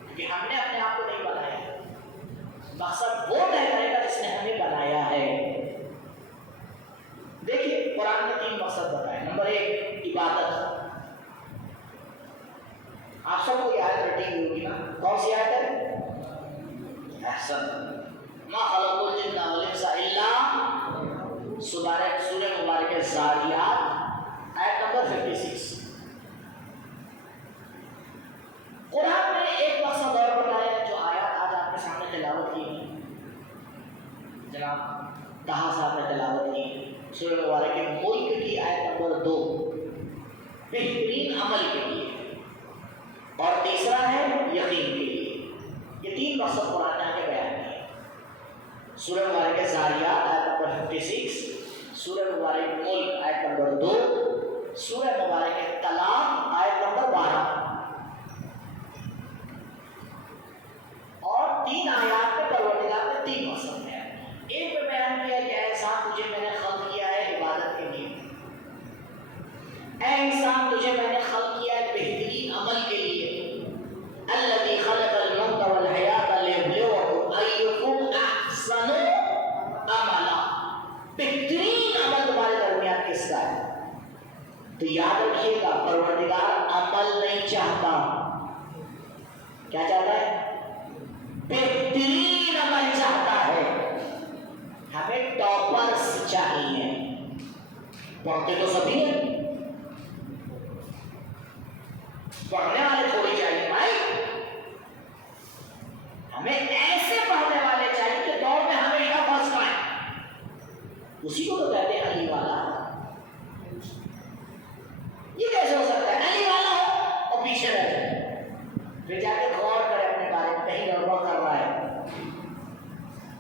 کیونکہ ہم نے اپنے آپ کو نہیں بنایا. مقصد وہ طے کرے گا جس نے ہمیں بنایا ہے. دیکھیے قرآن نے 3 مقصد بتائے. نمبر 1 عبادت. آپ سب کو یہ آیت رٹی ہوئی ہوگی نا, کون سی آیت ہے؟ احسن, ما خلق الجن والانس الا, سورہ مبارکہ زاریات آیت نمبر 56. قرآن نے ایک مقصد اور بتایا جو آیات آج آپ کے سامنے تلاوت کی ہے. جناب کہاں صاحب نے تلاوت کی سورہ مبارکہ ملک کی آیت نمبر 2, بہترین عمل کے لیے, اور تیسرا ہے یقین کے لیے. یہ 3 مقصد قرآن نے آگے بیان کیے. سورہ مبارک زاریات آیت نمبر 56، سورہ مبارک ملک آیت نمبر 2، سورہ مبارک طلاق آیت نمبر 12، اور 3 آیات میں پروردگار نے 3 مقصد ہے۔ ایک میں بیان کیا کہ اے انسان تجھے میں نے خلق کیا ہے عبادت کے لیے، اے انسان تجھے میں نے خلق کیا ہے بہترین عمل کے لیے، الذی خلق الموت والحیات لیبلوکم ایکم احسن عملا، بہترین عمل تمہارے درمیان کس کا ہے؟ تو یاد رکھیے گا پروردگار عمل نہیں چاہتا، کیا چاہتا ہے؟ بہترین عمل چاہتا ہے۔ ہمیں ٹاپرز چاہیے، پڑھتے تو سبھی ہیں، پڑھنے والے تھوڑی چاہیے بھائی، ہمیں ایسے پڑھنے والے چاہیے کہ دوڑ میں ہمیشہ فرسٹ آئیں، اسی کو تو کہتے ہیں علی والا۔ یہ کیسے ہو سکتا ہے علی والا ہو اور پیچھے رہ جائے؟ پھر جا کے غور کرے اپنے بارے میں، کہیں گڑبڑ کر رہا ہے،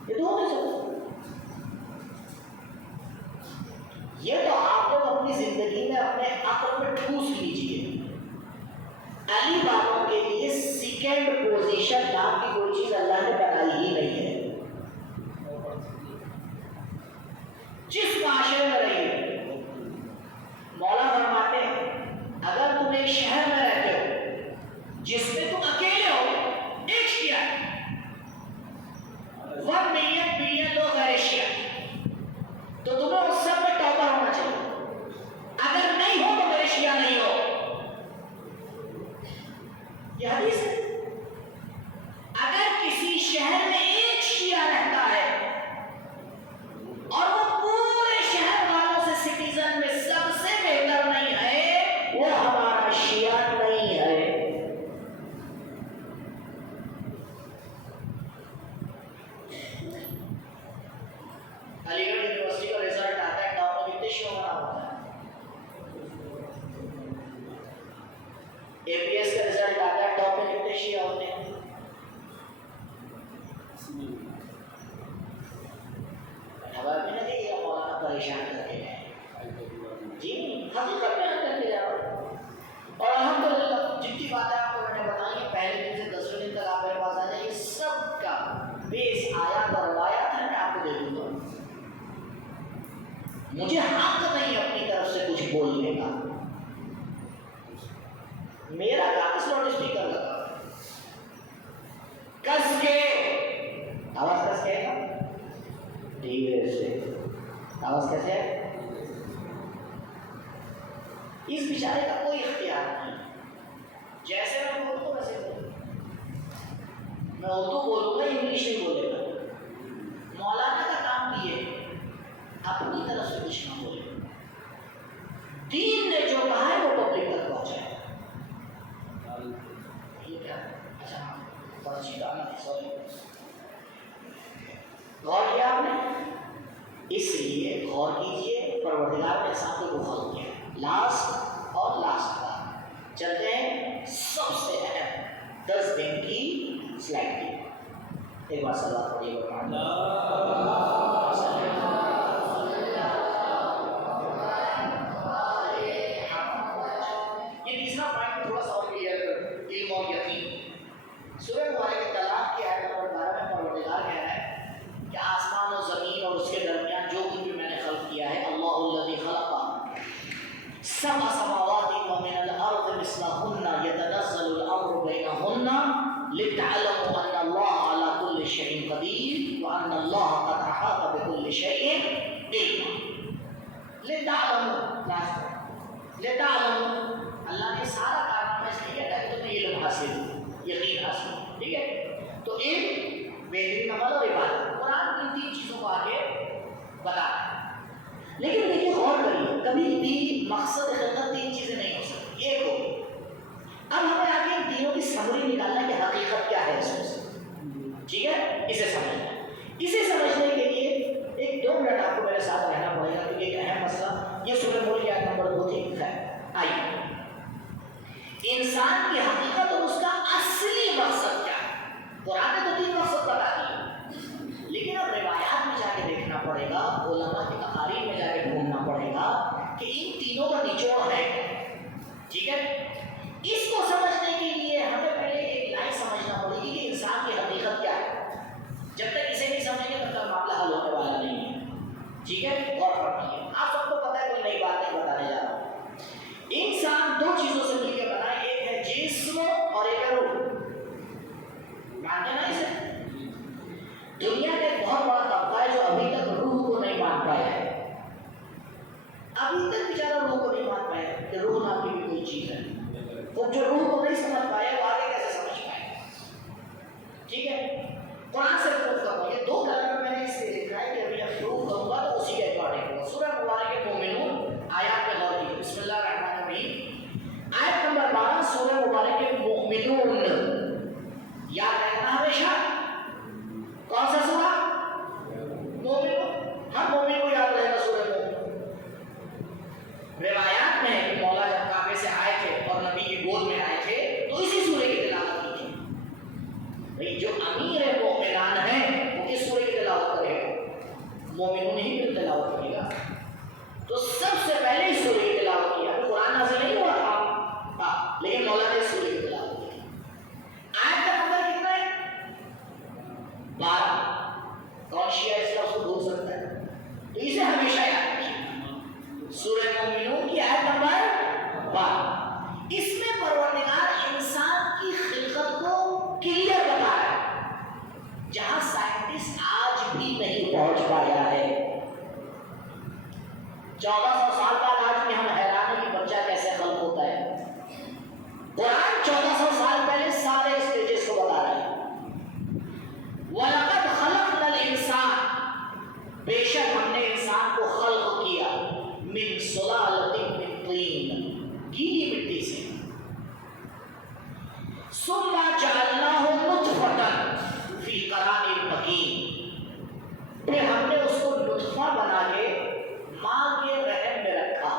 یہ تو ہو نہیں سکتا۔ یہ تو آپ لوگ اپنی زندگی میں اپنے عقل میں ٹھوس لیجئے، علی والوں کے لیے سیکنڈ پوزیشن نام کی کوئی چیز اللہ نے بنائی ہی نہیں ہے۔ جس معاشرے میں رہیے، مولا فرماتے ہیں اگر تم ایک شہر میں رہتے ہو جس میں تم اکیلے ہو، ایک شیعہ 1 ملین بلین لوگ غیر شیعہ، تو تمہیں اس سب میں ٹاپر ہونا چاہیے، اگر نہیں ہو تو میرے شیعہ نہیں ہو۔ یہ حدیث ہے۔ اگر کسی شہر میں ایک شیعہ رہتا ہے اور وہ پورے شہر والوں سے سٹیزن میں سب سے بہتر نہیں ہے، وہ ہمارا شیعہ نہیں ہے۔ علی گڑھ یونیورسٹی کا رزلٹ آتا ہے، ٹاپ میں کتنے شیعوں کا نام ہوتا ہے؟ اے پی ایس کا رزلٹ آتا ہے، ٹاپ میں کتنے شیعہ ہوتے ہیں؟ ہوا بھی نہ دیکھیے مولانا پریشان کر کے گئے، جی حقیقت میں کر کے جاؤ۔ اور الحمدللہ جتنی باتیں آپ کو میں نے بتائی، پہلے دن سے 10ویں دن تک آپ میرے پاس آ جائیں، یہ سب کا بیس آیات اور روایات ہے، میں آپ کو دے دوں گا۔ مجھے حق نہیں اپنی طرف سے کچھ بولنے کا، میرا کام اس لاؤڈ اسپیکر کا کس کے آواز کس کے دھیرے سے آواز کیسے ہے؟ اس بیچارے کا کوئی اختیار نہیں، جیسے میں بولوں تو ویسے بولوں، میں اردو بولوں گا انگلش نہیں بولے گا۔ مولانا کا کام بھی ہے اپنی طرف سے کچھ نہ بولے، دین نے جو کہا ہے وہ پبلک تک پہنچائے۔ اچھا پرچی کا سوری غور کیا آپ نے؟ اس لیے غور کیجئے، پروردگار نے انسان کو خلق کیا۔ لاسٹ اور لاسٹ بات چلتے ہیں، سب سے اہم 10 دن کی سلائڈ کی، ایک بار صلوات پڑھیے یہ تیسرا پوائنٹ تھوڑا سا اور کلیئر کر، علم اور یقین۔ سورہ مبارکہ طلاق کی آیت نمبر 12 میں پروردگار کہہ رہا ہے کہ آسمان و زمین اور اس کے درمیان جو کچھ بھی میں نے خلق کیا ہے، اللہ الذی خلق سبع سماوات ومن الارض مثلهن يتنزل الامر بينهن لتعلموا ان الله على كل شيء قدير وان الله قد احاط بكل شيء علما۔ لتعلموا اللہ نے سارا کارنامہ اس لیے کیا کہ تمہیں علم حاصل ہو، یقین حاصل ہو، ٹھیک ہے؟ تو علم، بہترین عمل اور عبادت، قرآن ان 3 چیزوں کو آگے بتا رہا ہے۔ لیکن دیکھیے غور کریے، کبھی بھی مقصد خلقت 3 چیزیں نہیں ہو سکتی، ایک ہوگی۔ اب ہمیں آگے ان تینوں کی سمری نکالنا کہ حقیقت کیا ہے اس میں، ٹھیک ہے؟ اسے سمجھنا ہے۔ اسے سمجھنے کے لیے ایک 2 منٹ آپ کو میرے ساتھ رہنا پڑے گا، کیونکہ ایک اہم مسئلہ یہ سورہ ملک کی آیت نمبر 2 تھی۔ آئیے، انسان کی حقیقت اور اس کا اصلی مقصد کیا ہے؟ قرآن نے تو 3 مقصد بتا دیے، لیکن اب روایات ٹھیک ہے؟ اس کو سمجھنے کے لیے ہمیں پہلے ایک لائن سمجھنا پڑے گی کہ انسان کی حقیقت کیا ہے. جب تک اسے نہیں سمجھیں گے تب تک معاملہ حل ہونے والا نہیں ہے. ٹھیک ہے؟ غور فرمائیے. آپ سب کو پتہ ہے کوئی نئی بات نہیں بتانے جا رہا ہوں. انسان دو چیزوں سے مل کے بنا ہے، ایک ہے جسم اور ایک ہے روح. مانتے نا اسے؟ دنیا کا ایک بہت بڑا طبقہ ہے جو ابھی تک روح کو نہیں مان پایا ہے. ابھی تک بیچارہ روح کو نہیں مان پایا کہ روح نام کی بھی کوئی چیز ہے. وہ جو روح کو نہیں سمجھ پایا وہ آگے کیسے سمجھ پائے؟ ٹھیک ہے؟ قرآن سے پروف کرو. یہ دو کلمہ میں نے اس لیے لکھا ہے کہ ابھی جب پروف کروں گا تو اسی کے اکارڈنگ ہوگا. سورہ مبارکہ مومنون آیات میں غور کیجیے. بسم اللہ الرحمن الرحیم. آیت نمبر 12 سورہ مبارکہ مومنون. یاد رکھنا ہمیشہ کون سا سورہ؟ مومنون. ہر مومن کو یاد رہے گا سورہ مومنون. روایات میں ہے کہ مولا جب کعبے سے آئے تھے اور نبی کی گود میں آئے تھے تو اسی سورے کی تلاوت کی تھی. بھئی جو امیر مومنان ہیں وہ کس سورے کی تلاوت کرے گا؟ مومنون ہی کی تلاوت کرے گا. تو سب سے پہلے اس سورے کی تلاوت کی. ابھی قرآن نازل نہیں ہوا تھا لیکن مولا نے اس سورے کی تلاوت کی. آیت کا نمبر کتنا ہے؟ 12. کون شیعہ اس لفظ کو بھول سکتا ہے؟ تو اسے ہمیشہ یاد رکھیے. سورہ مومنون کی آیت نمبر 12. اس میں پروردگار انسان کی خلقت کو کلیئر بتا رہا ہے جہاں سائنٹسٹ آج بھی نہیں پہنچ پایا ہے. 1400 سال بعد آج بھی ہم حیران ہیں کہ بچہ کیسے خلق ہوتا ہے. قرآن 1400 سال پہلے سارے اسٹیجز کو بتا رہا ہے. وَلَقَدْ خَلَقْنَا الْإِنسَانَ، بے شک ہم نے انسان کو خلق کیا من سلالۃ من طین، گیلی مٹی سے. ثم جعلناہ نطفۃ فی قرار مکین، پھر ہم نے اس کو نطفہ بنا کے ماں کے رحم میں رکھا.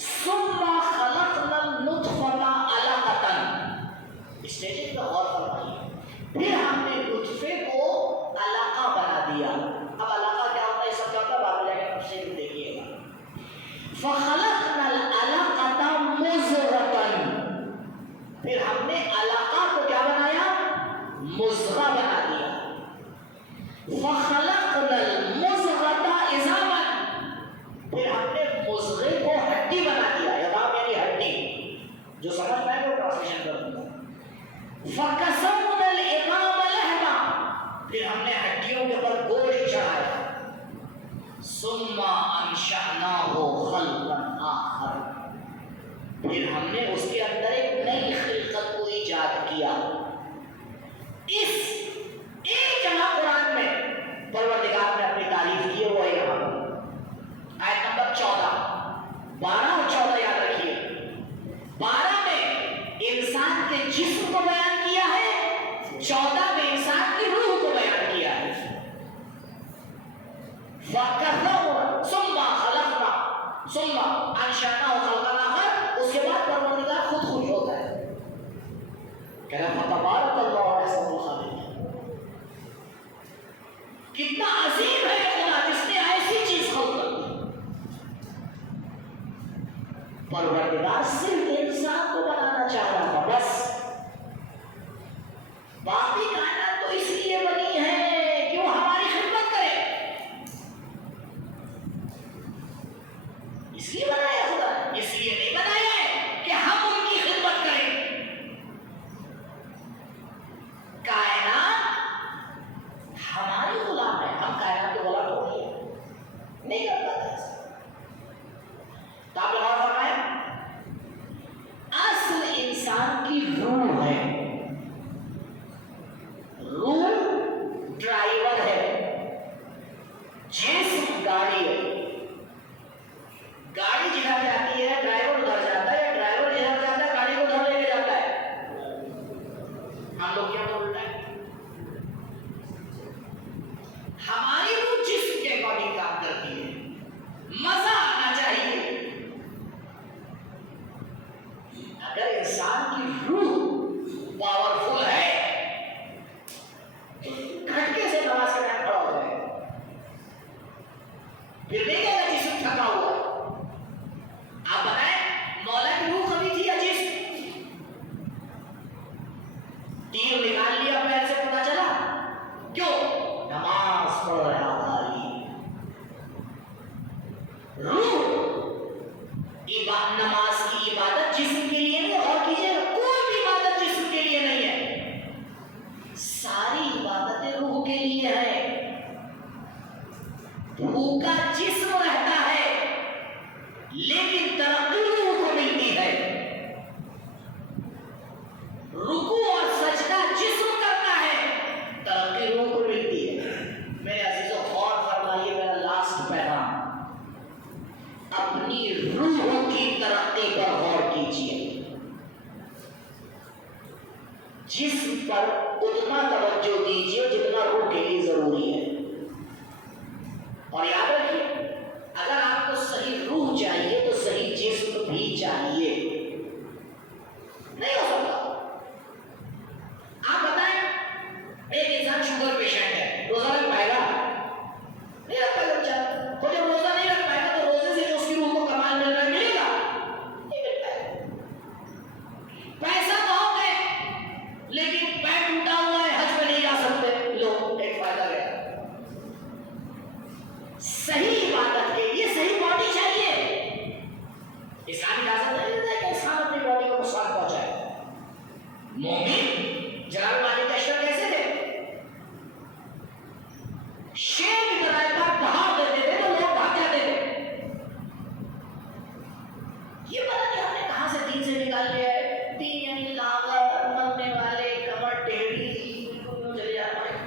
ثم خلقنا النطفۃ علقۃ، اسٹیج پہ غور فرمائیے. پھر ہم نے نطفے کو علقہ بنا دیا. اب علقہ کیا ہوتا ہے یہ سب جانتا ہے، بعد میں جا کے تفسیر میں دیکھیے گا. فخلقنا العلقۃ مضغۃ، پھر ہم نے علقہ کو کیا بنایا؟ مضغہ بنا دیا. فخلقنا المضغۃ عظاما، پھر ہم نے مضغے کو ہڈی بنا دیا. عظام یعنی ہڈی، جو سمجھ پائے وہ ٹرانسلیشن کر دوں گا. فکسونا العظام لحما، پھر ہم نے ہڈیوں کے اوپر گوشت چڑھایا. ثم انشأناہ خلقا آخر، پھر ہم نے اس کے اندر ایک نئی خلقت کو ایجاد کیا. اس ایک جگہ قرآن میں پروردگار نے اپنی تعریف کی ہے، وہ ہے یہاں آیت نمبر 14. 12 اور 14 یاد رکھیے. 12 میں انسان کے جسم کو بیان کیا ہے، 14 میں انسان کی روح کو بیان کیا ہے. ثم خلقنا ثم انشأناه خلقا آخر، اس کے بعد پروردگار خود خوش ہوتا ہے کہ فتبارک اللہ احسن الخالقین. کتنا عظیم ہے خدا جس نے ایسی چیز خلق کر دی. پروردگار صرف انسان کو بنانا چاہ رہا تھا بس. باقی کائنات تو اس لیے بنی ہے کہ وہ ہماری خدمت کرے. اس لیے بنایا خدا، اس لیے نہیں بنایا ہے کہ ہم ان کی خدمت کریں. جسم پر اتنا توجہ دیجیے جتنا روح کے لیے ضروری ہے. اور یاد رکھیے اگر آپ کو صحیح روح چاہیے تو صحیح جسم بھی چاہیے. نہیں ہو سکتا. آپ بتائیں ایک انسان شوگر پیشنٹ ہے, روزہ رکھ پائے گا؟ نہیں رکھ پائے گا. تو جب روزہ نہیں رکھ پائے گا تو روزے سے جو اس کی روح کو کمال مل رہا ہے ملے گا؟ نہیں مل پائے گا. پیسہ بہت ہے لیکن پیر ٹوٹا ہوا ہے, حج پہ نہیں جا سکتے, لوگ ایک فائدہ گیا. صحیح عبادت کے لیے صحیح باڈی چاہیے. انسان اجازت نہیں دیتا ہے کہ انسان اپنی باڈی کو نقصان پہنچائے. مومن جلال مالک کا اشتر کیسے تھے؟ شیر کی طرح ایک بار دہاڑ دیتے تھے تو لوگ بھاگ جاتے تھے. یہ پتہ نہیں ہم نے کہاں سے دین سے نکال لیا ہے. دین یعنی لاغر, مرنے والے, کمر ٹیڑھی, چلے جاتے ہیں,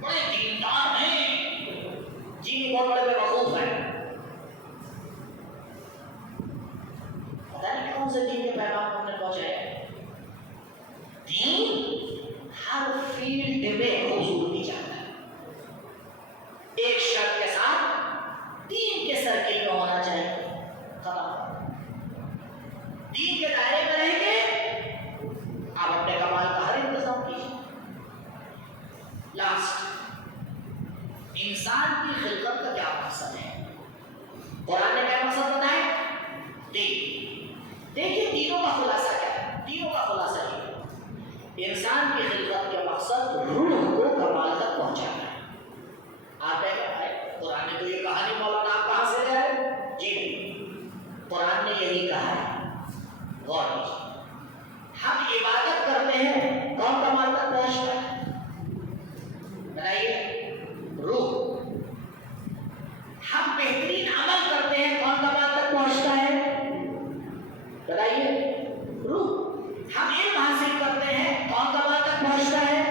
بڑے دیندار ہیں جی, بہت بڑے بے وقوف ہیں. پتہ نہیں کون سے دین کے پیغام ہم نے پہنچائے. دین ہر فیلڈ میں خوبصورتی چاہتا ہے. ایک شرط کے ساتھ دین کے سرکل میں ہونا چاہیے. ختم. دین کے دائرے میں رہ کے آپ اپنے کمال کا ہر انتظام کیجیے. لاسٹ, انسان کی خلقت کا کیا مقصد ہے؟ قرآن نے کیا مقصد بتایا؟ دیکھیے تینوں کا خلاصہ کیا ہے. تینوں کا خلاصہ یہ ہے, انسان کی خلقت کے مقصد روح کو کمال تک پہنچانا ہے. آپ کہیں گے قرآن نے تو یہ کہا نہیں, مولانا آپ کہاں سے لے آئے؟ جی نہیں, قرآن نے یہی کہا ہے. غور کیجیے. ہم عبادت کرتے ہیں, کون کمال تک پہنچتا ہے؟ بتائیے. روح. ہم بہترین عمل کرتے ہیں, کون کمال تک پہنچتا ہے؟ بتائیے. روح. ہم علم حاصل کرتے ہیں, کون کمال تک پہنچتا ہے؟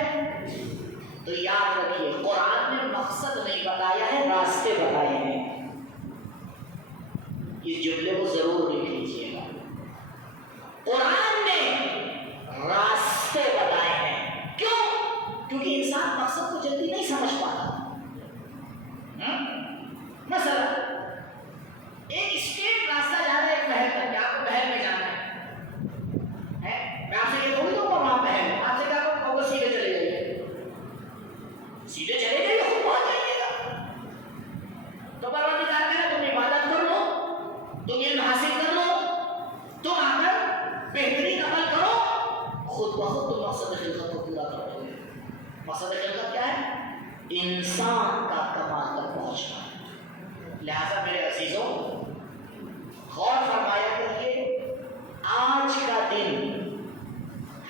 تو یاد رکھیے قرآن نے مقصد نہیں بتایا ہے, راستے بتائے ہیں. اس جملے کو ضرور لکھ لیجیے گا. قرآن نے راستے بتائے ہیں. کیوں؟ کیونکہ انسان مقصد کو جلدی نہیں سمجھ پاتا. مثلا ایک اسٹریٹ راستہ جا رہا ہے ایک محل تک, آپ کو محل میں جانا ہے, میں آپ سے یہ تھوڑی دوں گا وہاں محل ہے, آپ سے کہا کہ وہ سیدھے چلے جائیے. سیدھے چلے جائیے خود پہنچ جائیے گا. تو پروردگار کہہ رہا ہے تم عبادت کر لو, تم علم حاصل کر لو, تم آ کر بہترین عمل کرو, خود بخود تم مقصد خلقت کو پورا کرو گے. مقصد خلقت کیا ہے؟ انسان کا کمال تک پہنچنا. لہذا میرے عزیزوں غور فرمایا کریے, آج کا دن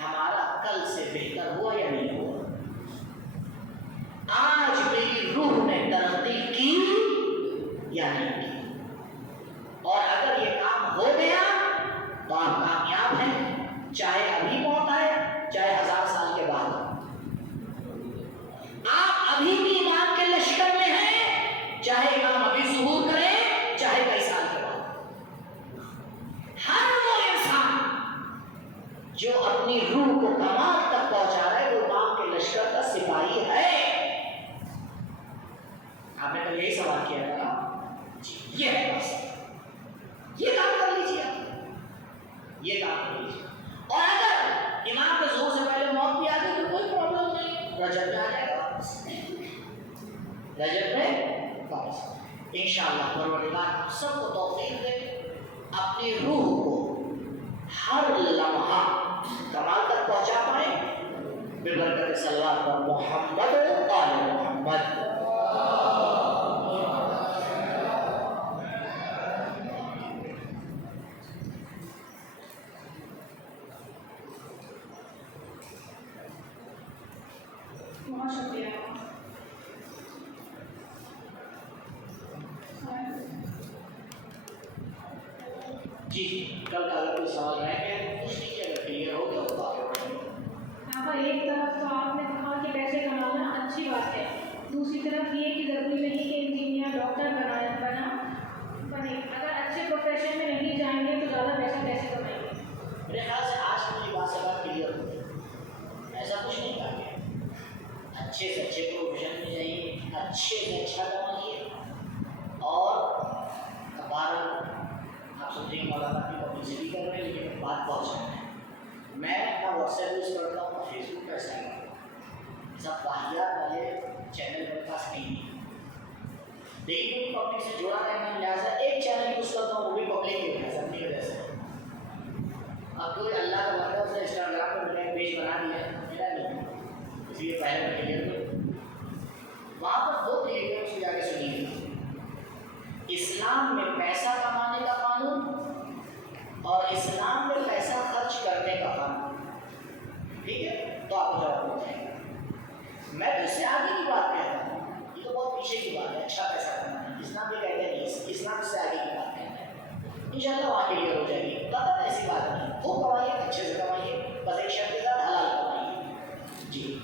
ہمارا کل سے بہتر ہوا یا نہیں ہوا؟ آج میری روح نے ترقی کی یا نہیں کی؟ اور اگر یہ کام ہو گیا تو آپ کامیاب ہیں, چاہے ابھی موت آئے چاہے 1000 سال کے بعد. آپ ابھی بھی ایمان کے لشکر میں ہیں, چاہے امام ابھی ظہور کرے چاہے کئی سال کے بعد. ہر وہ انسان جو اپنی روح کو کمال تک پہنچا رہا ہے وہ امام کے لشکر کا سپاہی ہے. آپ نے تو یہی سوال کیا تھا نا, یہ ہے بس, یہ کام کر لیجیے, یہ کام کر لیجیے. اور اگر امام کے ظہور سے پہلے موت بھی آ گئی تو کوئی پرابلم نہیں, رجب میں آ جائے گا واپس, رجب میں واپس. انشاءاللہ پروردگار ہم سب کو توفیق دے اپنی روح کو ہر لمحہ کمال تک پہنچا پائیں ببرکت صلوات پر محمد آل محمد. بہت شکریہ. جی کل کا اگر کوئی سوال رہ گیا پوچھ لیجیے, اگر کلیئر ہو گیا تو آگے بڑھیں گے. یہاں پر ایک طرف تو آپ نے کہا کہ پیسے کمانا اچھی بات ہے, دوسری طرف یہ کہ ضروری نہیں کہ انجینئر ڈاکٹر بنے. اگر اچھے پروفیشن میں نہیں جائیں گے تو زیادہ پیسہ کیسے کمائیں گے؟ میرے خیال سے آج مجھے بات سے بات کلیئر ہو گئی. واٹس ایپ یوز کرتا ہوں اور فیس بک کا استعمال کرتا ہوں. سب واحد والے چینل میرے پاس نہیں ہے، لیکن پبلک سے جڑا رہنا لہٰذا ایک چینل یوز کرتا ہوں، وہ بھی پبلک کی وجہ سے، اپنی وجہ سے. اب کوئی اللہ کا بندہ اس نے انسٹاگرام پہ میرا پیج بنا دیا ہے، میرا نہیں، اس لیے پہلے میں کلیئر کروں. وہاں پر دو طریقے اس کو جا کے سنیے. اسلام میں پیسہ کمانے کا قانون اور اسلام میں پیسہ خرچ کرنے کا قانون. ٹھیک ہے، تو آپ کو جواب مل جائے گا. میں تو اس سے آگے کی بات کہتا ہوں، یہ تو بہت پیچھے کی بات ہے. اچھا پیسہ کمانا اسلام بھی کہتے ہیں نہیں، اسلام سے آگے کی بات کہتا ہے. انشاءاللہ وہاں کلیئر ہو جائے گی. پتہ ایسی بات نہیں، وہ کمائیے، اچھے سے کمائیے، بس ایک شرط کے ساتھ حلال کمائیے. جی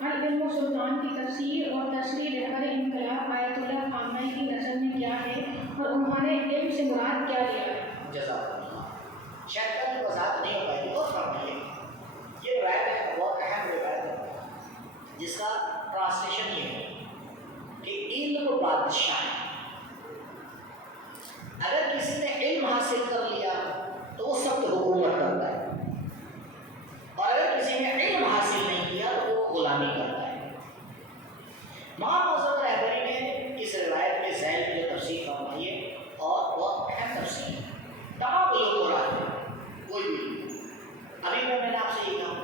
العلم سلطان کی تفسیر اور تشریح رہبر انقلاب آیت اللہ خامنئی کی نظر میں کیا ہے اور انہوں نے علم سے مراد کیا لیا ہے؟ جزاک اللہ. شاید کل وضاحت نہیں ہو پائے گی، اور فرمائیے. یہ روایت ہے، بہت اہم روایت ہے، جس کا ٹرانسلیشن یہ ہے کہ علم بادشاہ ہے. اگر کسی نے علم حاصل کر لیا تو وہ سب کی حکومت کرتا ہے، اور اگر کسی نے علم حاصل نہیں کیا تو وہ غلامی کرتا ہے. امام معظم رہبری نے اس روایت کے ذیل میں تفسیر فرمائی ہے، اور بہت اہم تفسیر ہے. تمام لوگ مراد ہیں، کوئی بھی. ابھی میں نے آپ سے یہ کہا،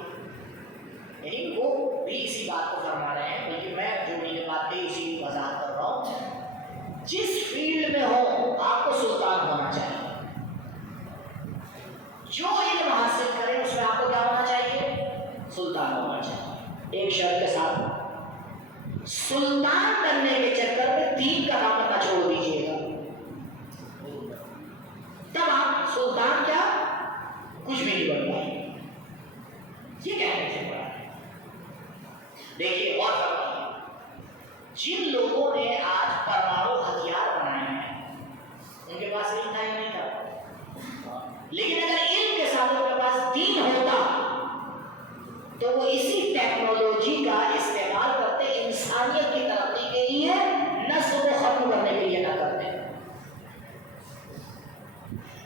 یعنی وہ بھی اسی بات کو فرما رہے ہیں، بلکہ میں جو میری بات کہی اسی کی وضاحت کر رہا ہوں. جس فیلڈ میں ہو آپ کو سلطان ہونا چاہیے. جو علم حاصل کرے اس میں آپ کو کیا ہونا چاہیے؟ سلطان ہونا چاہیے. ایک شرط کے ساتھ، سلطان بننے کے چکر میں دین کا کام کرنا چھوڑ دیجیے گا، تب آپ سلطان کیا کچھ بھی نہیں بن پائیں گے. یہ کہنے سے بڑا ہے. دیکھیے اور فرمائیے، جن لوگوں نے آج پرمانو ہتھیار بنائے ہیں ان کے پاس علم تھا یا نہیں تھا؟ لیکن اگر علم کے ساتھ ان کے پاس دین ہوتا تو وہ اسی ٹیکنالوجی کا استعمال کرتے انسانیت کی ترقی کے لیے، نسل کو ختم کرنے کے لیے نہ کرتے.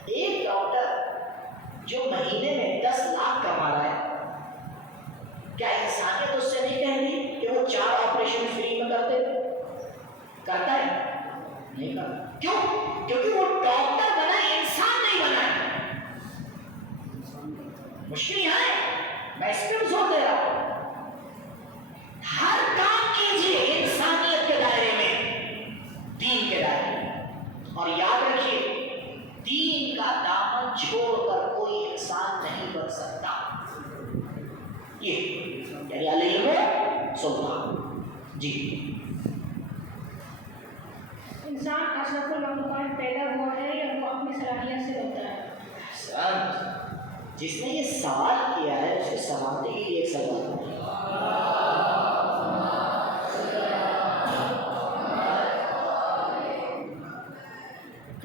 ایک ڈاکٹر جو مہینے میں 10 لاکھ کما رہا ہے، کیا انسانیت اس سے نہیں کہہ رہی کہ وہ 4 آپریشن فری میں کرتا ہے؟ نہیں کرتا. کیوں؟ کیونکہ وہ ڈاکٹر بنا، انسان نہیں بنا. مشکل یہاں ہے، میں اس پہ زور دے رہا ہوں. ہر کام کیجیے انسانیت کے دائرے میں، دین کے دائرے میں. اور یاد رکھیے، دین کا دامن چھوڑ کر کوئی انسان نہیں بن سکتا. یہ یعنی علم سلطان. جی انسان اشرف المخلوقات پیدا ہوا ہے یا وہ اپنی صلاحیت سے بنتا ہے؟ جس نے یہ سوال کیا ہے اس کے سلامتی کے لیے ایک سوال ہے.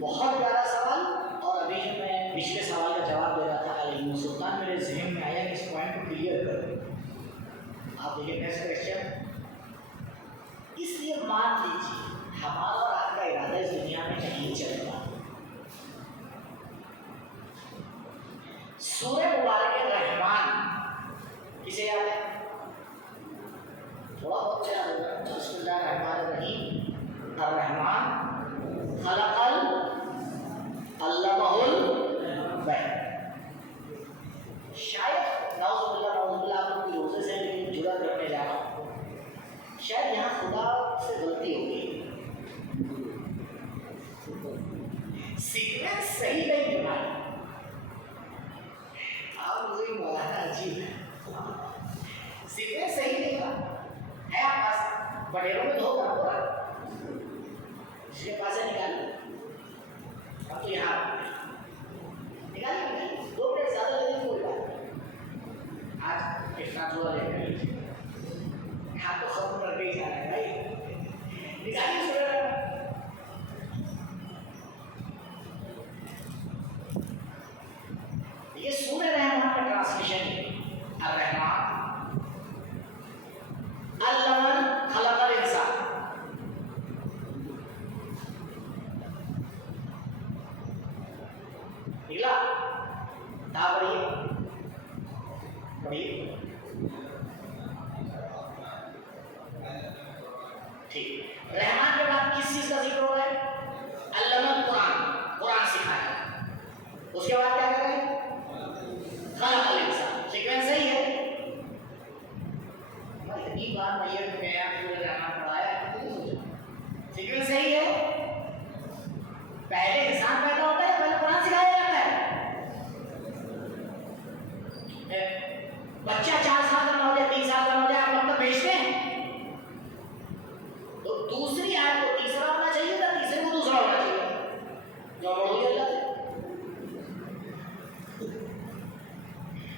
بہت پیارا سوال. اور ابھی جو میں پچھلے سوال کا جواب دے رہا تھا علم سلطان، میرے ذہن میں آیا کہ اس پوائنٹ کو کلیئر کر دیں. آپ دیکھیں نیکسٹ کویسچن. اس لیے مان لیجیے ہمارا اور آپ کا ارادہ اس دنیا میں نہیں چل رہا. سورہ مبارک رحمان کسے یاد ہے؟ تھوڑا بہت یاد ہوگا. بسم اللہ الرحمن الرحیم. الرحمن خلق علمہ البیان. شاید نعوذ باللہ آپ لوگ کی روزے سے لیکن جڑا کرنے جا رہا ہوں، شاید یہاں خدا سے غلطی ہو گئی. سیکوینس صحیح نہیں بنائی. آپ مجھے مولانا عجیب ہے، سیکوینس صحیح نہیں بنا ہے. آپ پاس بڑیروں میں دھو کر ہوا جس کے پاس ہے نکالی. اب تو یہاں نکالی 2 منٹ زیادہ لگے کوئی بات نہیں. آج اتنا جوڑا لے کر یہاں تو ختم کر کے ہی جانا ہے بھائی. نکالی سورہ یہ سورہ رحمان کا ٹرانسلیشن ہے. الرحمن علم خلق الانسان. نکلا؟ تا پڑھیے پڑھیے ٹھیک. رحمان کے بعد کس چیز کا ذکر ہو رہا ہے؟ علم القرآن، قرآن سکھایا. اس کے بعد کیا کر رہے ہیں؟ خلق الانسان. سیکوینس صحیح ہے. اتنی بار میت میں گیا سورہ رحمان پڑھایا، سیکوینس صحیح ہے. پہلے انسان پیدا ہوتا ہے، پہلے قرآن سکھایا جاتا ہے. بچہ 4 سال کا نہ ہو جائے، 3 سال کا نہ ہو جائے، آپ مکتب بھیجتے ہیں تو دوسری آیت کو تیسرا ہونا چاہیے تھا، تیسرے کو دوسرا ہونا چاہیے. جو بڑھ اللہ سے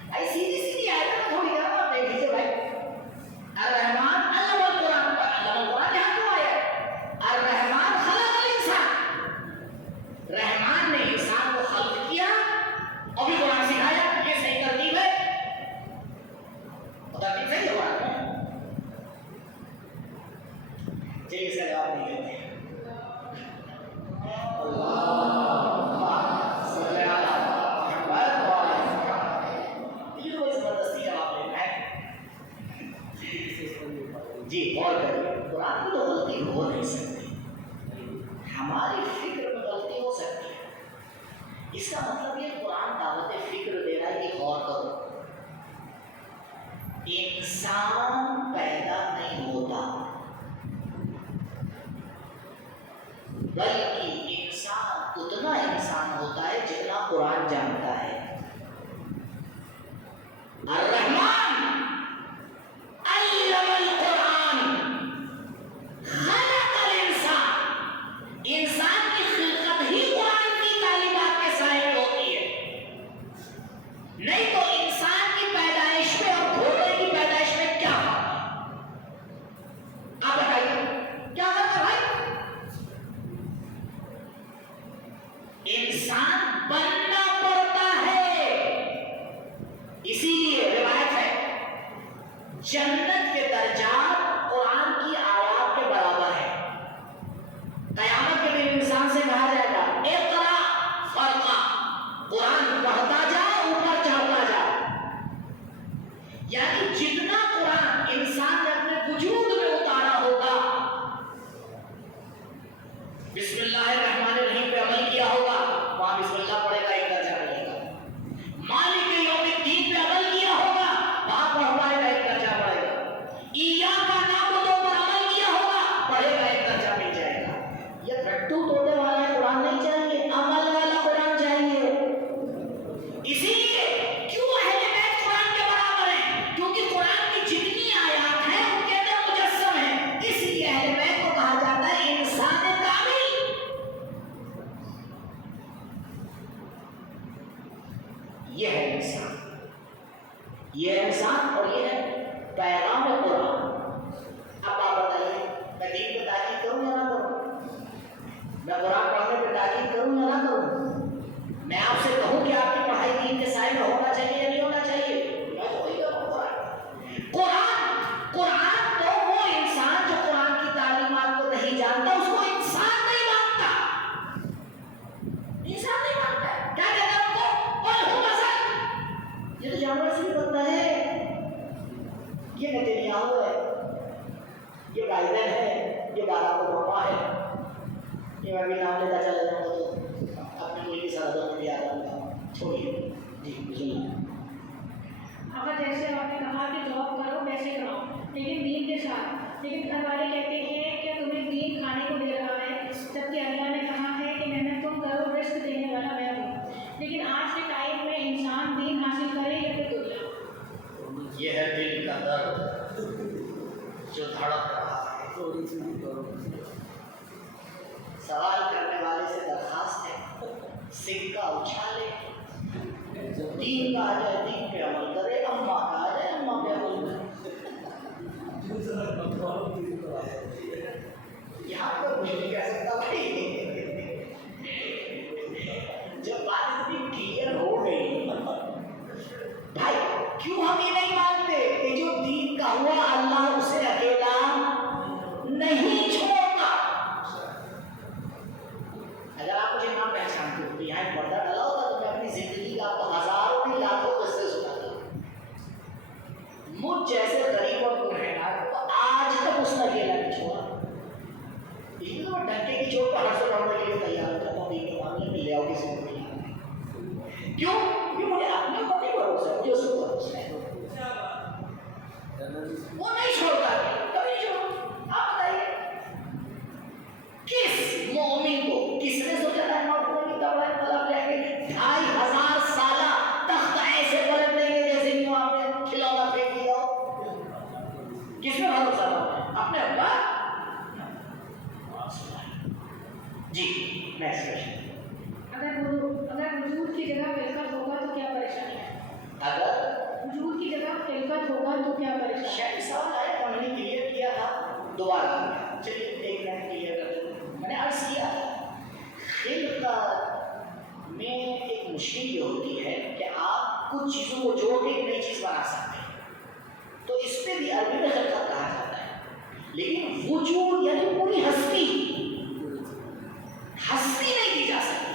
بھائی سیدھی سیدھی آیت میں تھوڑی دیر آپ دیکھ لیجیے بھائی. الرحمن علم القرآن، علم القرآن یہاں کیوں آیا ہے؟ الرحمن خلق الانسان، رحمان نے انسان کو خلق کیا اور بھی قرآن سکھایا. یہ صحیح ترتیب ہے. ترتیب صحیح ہوا ہے. چلیے اس کا جواب نہیں دیتے. جی غور کریے، قرآن میں تو غلطی ہو نہیں سکتی، ہماری فکر میں غلطی ہو سکتی ہے. اس کا مطلب یہ قرآن دعوت فکر دے رہا ہے کہ غور کرو. انسان پیدا نہیں ہوتا، بلکہ انسان اتنا انسان ہوتا ہے جتنا قرآن جانتا ہے. الرحمن علم القرآن خلق الانسان. انسان کی خلقت ہی قرآن کی تعلیمات کے سائے میں ہوتی ہے. نہیں تو انسان کی پیدائش میں اور گھوڑے کی پیدائش میں کیا فرق ہے؟ آپ بتائیے کیا فرق ہے بھائی؟ انسان بننا پڑتا ہے. اسی لیے روایت ہے جنت کے درجات قرآن کی آیات کے برابر ہے. قیامت کے دن انسان سے کہا جائے گا اقرا فرقا، قرآن پڑھتا جا، اوپر چڑھتا جا. یعنی جتنا قرآن انسان نے اپنے وجود میں اتارا ہوگا، بسم اللہ الرحمن الرحیم پہ عمل کیا ہوگا، وہاں بسم اللہ پڑھے گا ایک درجہ ملے گا. مالک یوم الدین پہ عمل کیا ہوگا، وہاں پڑھ پائے گا ایک درجہ بڑھے گا. ایاک نعبد پر عمل کیا ہوگا، پڑھے گا ایک درجہ مل جائے گا. یہ رٹو توڑنے والا قرآن نہیں چاہیے، عمل والا قرآن چاہیے. اسی لیے کیوں اہل بیت قرآن کے برابر ہیں؟ کیونکہ قرآن کی جتنی آیات ہیں ان کے اندر مجسم ہیں. اس لیے اہل بیت کو کہا جاتا ہے انسان کامل. یہ ہے انسان، یہ انسان اور یہ ہے پیغام قرآن. اب آپ بتائیے میں دین پہ تاکید کروں یا نہ کروں؟ میں قرآن پڑھنے پہ تاکید کروں یا نہ کروں؟ میں آپ سے کہوں کہ آپ کی پڑھائی دین کے سائے میں ہونا چاہیے یا نہیں ہونا چاہیے؟ میں تو وہی کروں. قرآن تو وہ انسان جو قرآن کی تعلیمات کو نہیں جانتا اس کو انسان نہیں مانتا. انسان نہیں مانتا ہے. کیا کہتا ہے ان کو؟ قل هو مثل. یہ تو جانور سے بھی بنتا ہے. یہ نتنیاہو ہے، یہ بائیڈن ہے، یہ باراک اوباما ہے. یہ میں بھی نام لیتا چلا جاؤں گا تو اپنے ملک کی سرحدوں میں بھی آ جاؤں گا. چھوڑیے جی بسم اگر جیسے آپ نے کہا کہ جاب کرو ویسے کرو لیکن دین کے ساتھ، لیکن گھر والے کہتے ہیں کہ تمہیں دین کھانے کو دے رہا ہے، جبکہ اللہ نے کہا ہے کہ محنت تم کرو، رزق دینے والا میں ہوں. لیکن آج کے ٹائم میں انسان دین حاصل کرے یا پھر دنیا. یہ ہے دل کا درد جو دھڑک رہا ہے. سوال کرنے والے سے درخواست ہے سکہ اچھالے، دین کا آ جائے دین پہ عمل کرے، اماں کا آ جائے اماں پہ عمل کرے. یہاں پر کچھ نہیں کہہ سکتا بھائی. جب بات اتنی کلیئر ہو گئی بھائی، کیوں ہم یہ نہیں مانتے کہ جو دین کا ہوا اللہ اسے اکیلا نہیں چھوڑتا؟ اگر آپ مجھے نام پہچانتے ہو تو یہاں ایک پردہ ڈلا ہوتا تو میں اپنی زندگی کا آپ کو ہزاروں نہیں لاکھوں کیوں؟ کیونکہ مجھے اپنے اوپر نہیں بھروسہ ہے، مجھے اس کو بھروسہ ہے، وہ نہیں چھوڑتا کبھی چھوڑ. آپ بتائیے کس مومن کو کس نے سوچا تھا مومن کی کپڑے طلب لیں گے 2500 سالہ تخت ایسے پلٹ دیں گے جیسے کہ وہاں پہ کھلونا پھینک دیا ہو؟ کس میں بھروسہ تھا؟ اپنے اوپر. جی نیکسٹ کوشچن. اگر وجود کی جگہ خلقت ہوگا تو کیا پریشانی ہے؟ اگر وجود کی جگہ خلقت ہوگا تو کیا پریشانی ہے؟ شاید سوال آیا تھا، میں نے کلیئر کیا تھا، دوبارہ چلیے ایک منٹ کلیئر کر دوں. میں نے عرض کیا تھا خلقت میں ایک مشکل یہ ہوتی ہے کہ آپ کچھ چیزوں کو جوڑ کے ایک نئی چیز بنا سکتے ہیں، تو اس پہ بھی عربی میں خلقت کہا جاتا ہے. لیکن وجود یعنی پوری ہستی نہیں دی جا سکتی.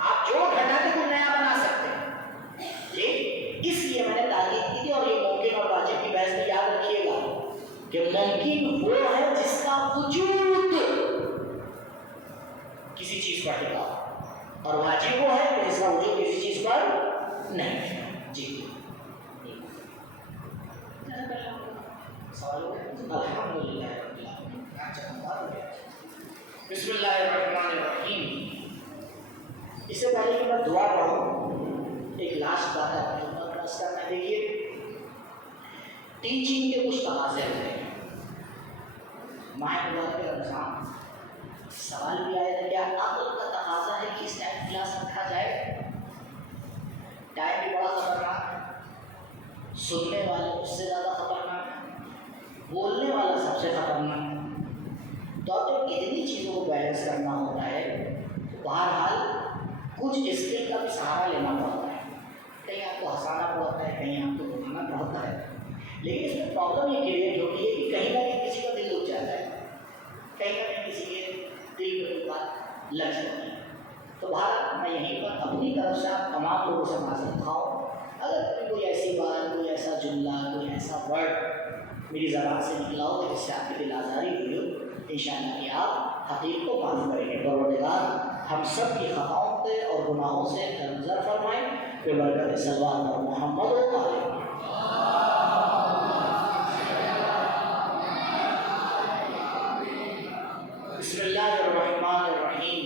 آپ جو گھٹا کے کوئی نیا بنا سکتے ہیں. اس لیے میں نے تاکید کی تھی، اور یہ ممکن اور واجب کی بحث میں یاد رکھیے گا کہ ممکن وہ ہے جس کا وجود کسی چیز پر ٹکا، اور واجب وہ ہے کہ جس کا وجود کسی چیز پر نہیں. جی سوال الحمدللہ. بسم اللہ الرحمن الرحیم. اس سے پہلے کہ میں دعا پڑھوں ایک لاسٹ بات آپ کے اوپر پرس کرنا. دیکھیے ٹیچنگ کے کچھ تقاضے ہوتے ہیں. ماہ دعا کے رمضان سوال بھی آیا تھا کیا عقل کا تقاضا ہے کہ اس ٹائم کلاس رکھا جائے؟ ٹائم بھی بڑا خطرناک ہے، سننے والے اس سے زیادہ خطرناک ہے، بولنے والا سب سے خطرناک ہے. تو اب جب اتنی چیزوں کو بیلنس کرنا ہوتا ہے تو بہرحال کچھ اسکل کا بھی سہارا لینا پڑتا ہے. کہیں آپ کو ہنسانا پڑتا ہے، کہیں آپ کو گھمانا پڑتا ہے. لیکن اس میں پرابلم یہ کریٹ ہوتی ہے کہ کہیں نہ کہیں کسی کا دل دکھ جاتا ہے، کہیں نہ کہیں کسی کے دل میں کوئی بات لگ جاتی ہے. تو بہرحال میں یہیں پر اپنی طرف سے آپ تمام لوگوں سے معذرت خواہوں اگر کوئی ایسی بات، کوئی ایسا جملہ، کوئی ایسا ورڈ میری زبان سے نکلا ہو جس سے آپ کی دل آزاری ہوئی ہو. انشاءاللہ کہ آپ حقیق کو معاف کریں گے. پروردگار ہم سب کی خطاؤں سے اور گناہوں سے درگزر فرمائیں. ببرکت صلوات اور محمد و آلہ. بسم اللہ الرحمن الرحیم.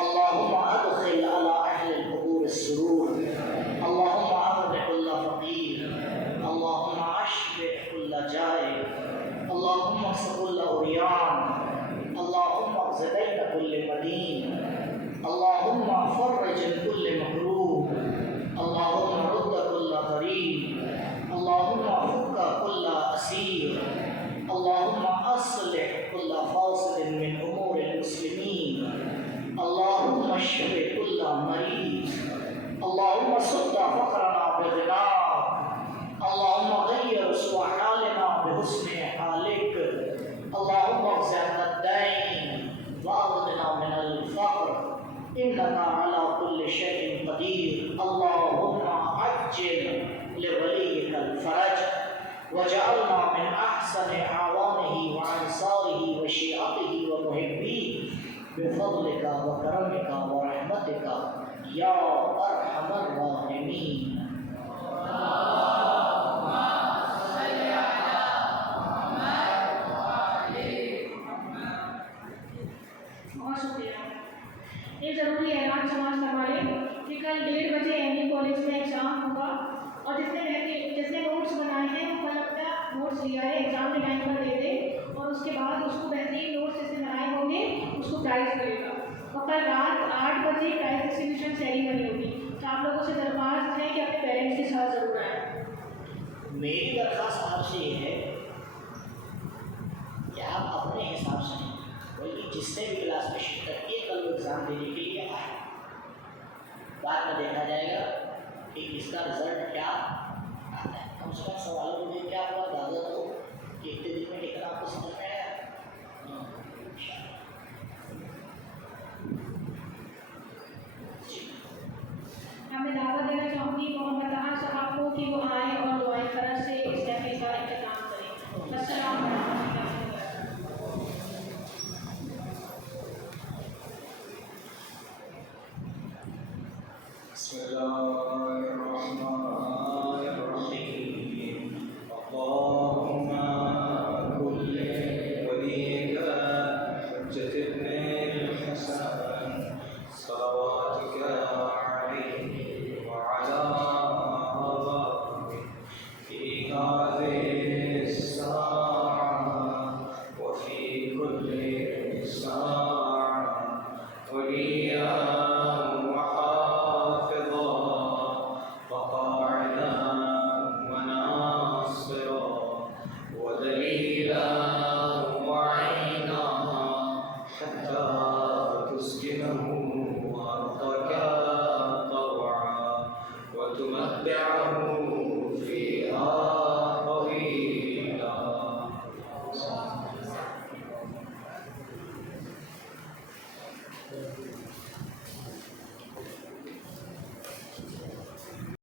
اللہم ادخل علی اہل القبور السرور، اللہم اغن کل فقیر، اللہم اشبع کل جائع، اللہم اکس کل عریان، اللہم اقض دین کل مدین، اللہم فرج کل مکروب، اللہم رد کل غریب، اللہم فک کل اسیر، اللہم اصلح کل فاسد من امور المسلمین، اللہم اشف کل مریض، اللہم سد فقرنا بغناک، اللہم غیر سوء حالنا بحسن حالک، اللہم اغفر عنا الدین واغننا من الفقر انکا علی کل شیء قدیر، اللہم عجل لولیک الفرج وجعلنا من احسن اعوانه وانصاره وشیعته ومحبيه بفضلك وكرمك ورحمتك یا ارحم الراحمین. بہت شکریہ. ایک ضروری اعلان سماج کروا لیں کہ کل 1:30 بجے ایم ای کالج میں ایگزام ہوگا، اور جس نے نوٹس بنائے ہیں وہ کل اپنا نوٹس لیا ہے ایگزام کے ٹائم پر دے دے، اور اس کے بعد اس کو بہترین نوٹس جس نے بنائے ہوں گے اس کو پرائز ملے گا. اور کل رات 8 بجے پرائز ڈسٹریبیوشن سیریمنی ہوگی. تو آپ لوگوں سے درخواست ہے کہ اپنے پیرنٹس کے ساتھ ضرور آئیں. میری درخواست آپ سے یہ ہے کہ آپ اپنے حساب سے کوئی جس نے بھی کلاس میں شرکت کی کل وہ ایگزام دینے کے لیے آئے. بعد میں دیکھا جائے گا کہ اس کا رزلٹ کیا آتا ہے. کم سے کم سوالوں کو دیکھ کے آپ کو اندازہ ہو کہ اتنے دن میں لکھنا آپ کو سمجھ میں آیا. میں دعوت دینا چاہوں گی محمد طاہر صاحب کو کہ وہ آئیں اور دعائیں فرض سے اس کیفے کا اختتام کریں. السلام علیکم. بسم اللہ